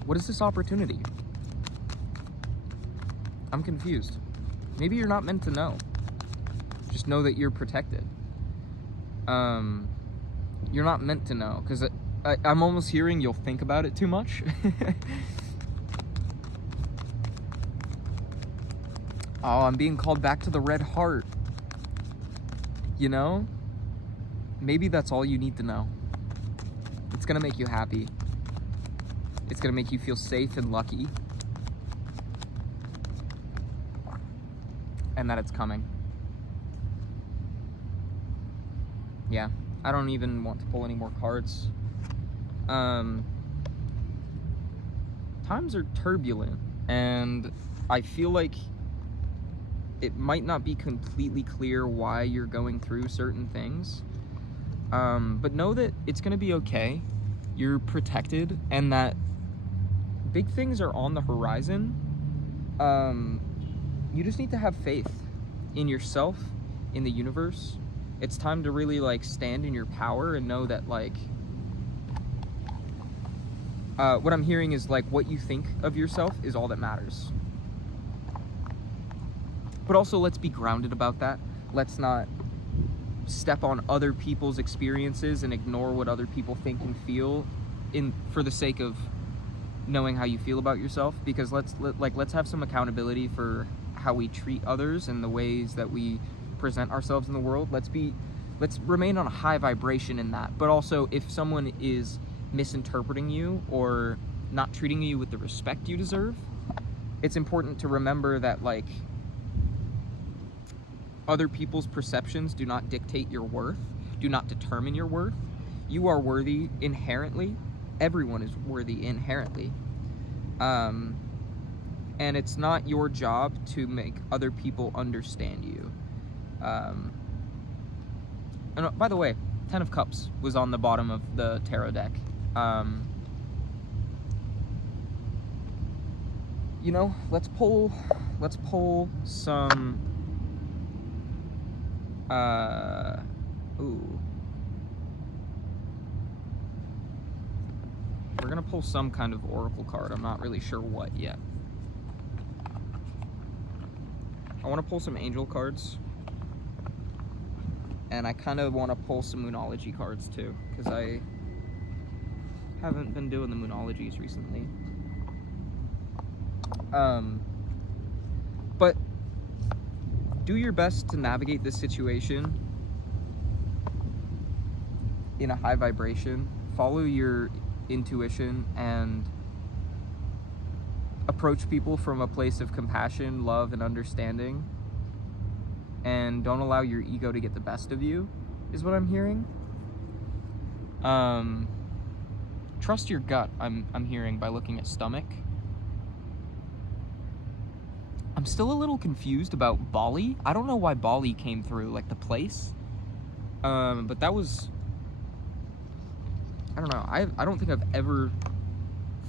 What is this opportunity? I'm confused. Maybe you're not meant to know. Just know that you're protected. You're not meant to know, because I'm almost hearing you'll think about it too much. Oh, I'm being called back to the red heart. You know? Maybe that's all you need to know. It's gonna make you happy. It's gonna make you feel safe and lucky. And that it's coming. Yeah, I don't even want to pull any more cards. Times are turbulent, and I feel like it might not be completely clear why you're going through certain things, but know that it's gonna be okay. You're protected, and that big things are on the horizon. You just need to have faith in yourself, in the universe. It's time to really, like, stand in your power and know that, like, what I'm hearing is, like, what you think of yourself is all that matters. But also, let's be grounded about that. Let's not step on other people's experiences and ignore what other people think and feel for the sake of knowing how you feel about yourself. Because let's have some accountability for how we treat others and the ways that we present ourselves in the world. Let's remain on a high vibration in that. But also, if someone is misinterpreting you or not treating you with the respect you deserve, it's important to remember that, like, other people's perceptions do not dictate your worth, do not determine your worth. You are worthy inherently. Everyone is worthy inherently. And it's not your job to make other people understand you. And by the way, 10 of Cups was on the bottom of the tarot deck. You know, let's pull some, ooh. We're gonna pull some kind of oracle card. I'm not really sure what yet. I want to pull some angel cards, and I kind of want to pull some moonology cards too, because I haven't been doing the moonologies recently. But do your best to navigate this situation in a high vibration. Follow your intuition and approach people from a place of compassion, love, and understanding. And don't allow your ego to get the best of you, is what I'm hearing. Trust your gut, I'm hearing by looking at stomach. I'm still a little confused about Bali. I don't know why Bali came through, like the place. But that was, I don't know. I don't think I've ever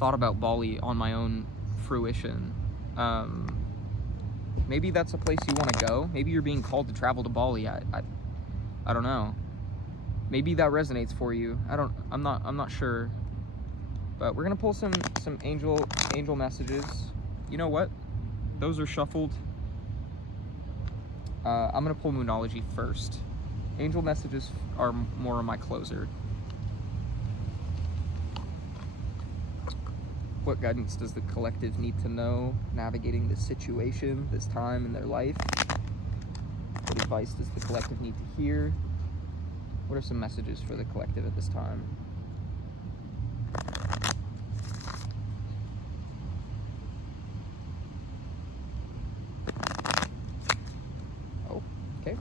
thought about Bali on my own fruition. Maybe that's a place you want to go. Maybe you're being called to travel to Bali. I don't know. Maybe that resonates for you. I'm not sure. But we're gonna pull some angel messages. You know what? Those are shuffled. I'm gonna pull moonology first. Angel messages are more of my closer. What guidance does the collective need to know navigating this situation, this time in their life? What advice does the collective need to hear? What are some messages for the collective at this time? Oh, okay.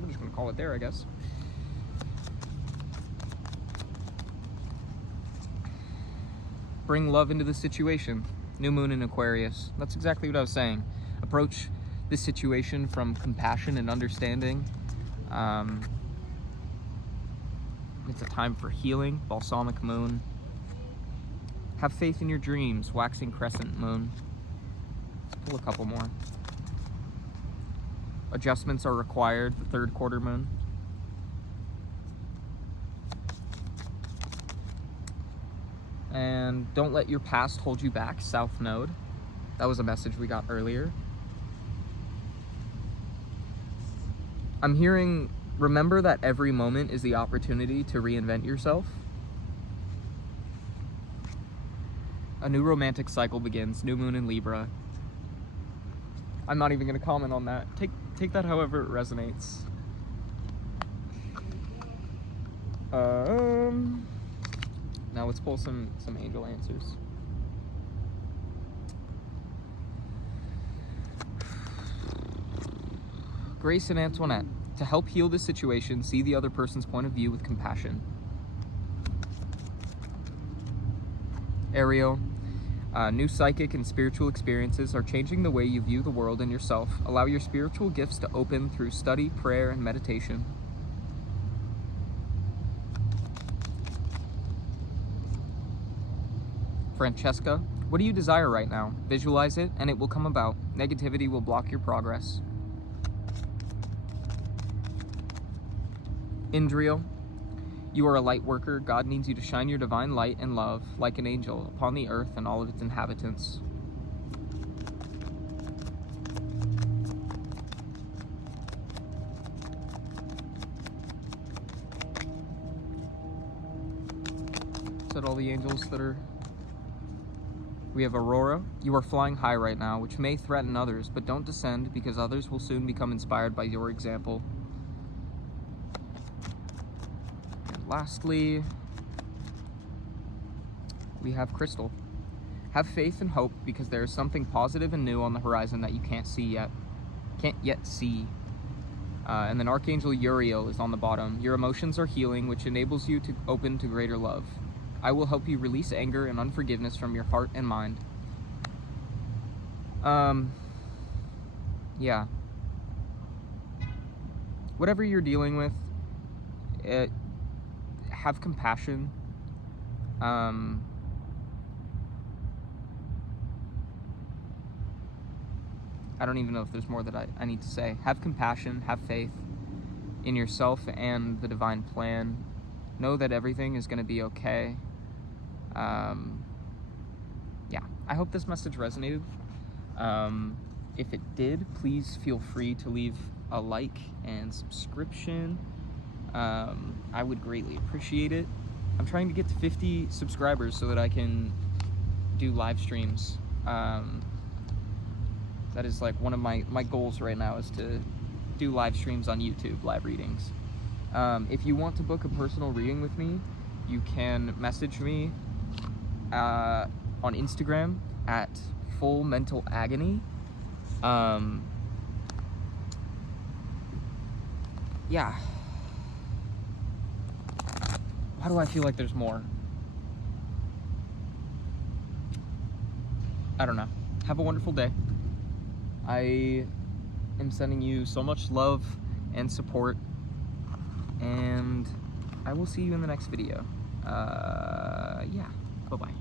We're just gonna call it there, I guess. Bring love into the situation. New moon in Aquarius. That's exactly what I was saying. Approach this situation from compassion and understanding. It's a time for healing. Balsamic moon. Have faith in your dreams. Waxing crescent moon. Let's pull a couple more. Adjustments are required. The third quarter moon. And don't let your past hold you back. South node. That was a message we got earlier. I'm hearing, remember that every moment is the opportunity to reinvent yourself. A new romantic cycle begins. New moon in Libra. I'm not even going to comment on that. Take that however it resonates. Now let's pull some angel answers. Grace and Antoinette. To help heal this situation, see the other person's point of view with compassion. Ariel. New psychic and spiritual experiences are changing the way you view the world and yourself. Allow your spiritual gifts to open through study, prayer, and meditation. Francesca, what do you desire right now? Visualize it and it will come about. Negativity will block your progress. Indriel, you are a light worker. God needs you to shine your divine light and love like an angel upon the earth and all of its inhabitants. Is that all the angels that are We have Aurora. You are flying high right now, which may threaten others, but don't descend because others will soon become inspired by your example. And lastly, we have Crystal. Have faith and hope because there is something positive and new on the horizon that you can't yet see. And then Archangel Uriel is on the bottom. Your emotions are healing, which enables you to open to greater love. I will help you release anger and unforgiveness from your heart and mind. Yeah. Whatever you're dealing with, have compassion. I don't even know if there's more that I need to say. Have compassion, have faith in yourself and the divine plan. Know that everything is going to be okay. Yeah, I hope this message resonated. If it did, please feel free to leave a like and subscription. I would greatly appreciate it. I'm trying to get to 50 subscribers so that I can do live streams. That is like one of my goals right now, is to do live streams on YouTube, live readings. If you want to book a personal reading with me, you can message me on Instagram at Full Mental Agony. Yeah. Why do I feel like there's more? I don't know. Have a wonderful day. I am sending you so much love and support, and I will see you in the next video. Yeah, bye-bye.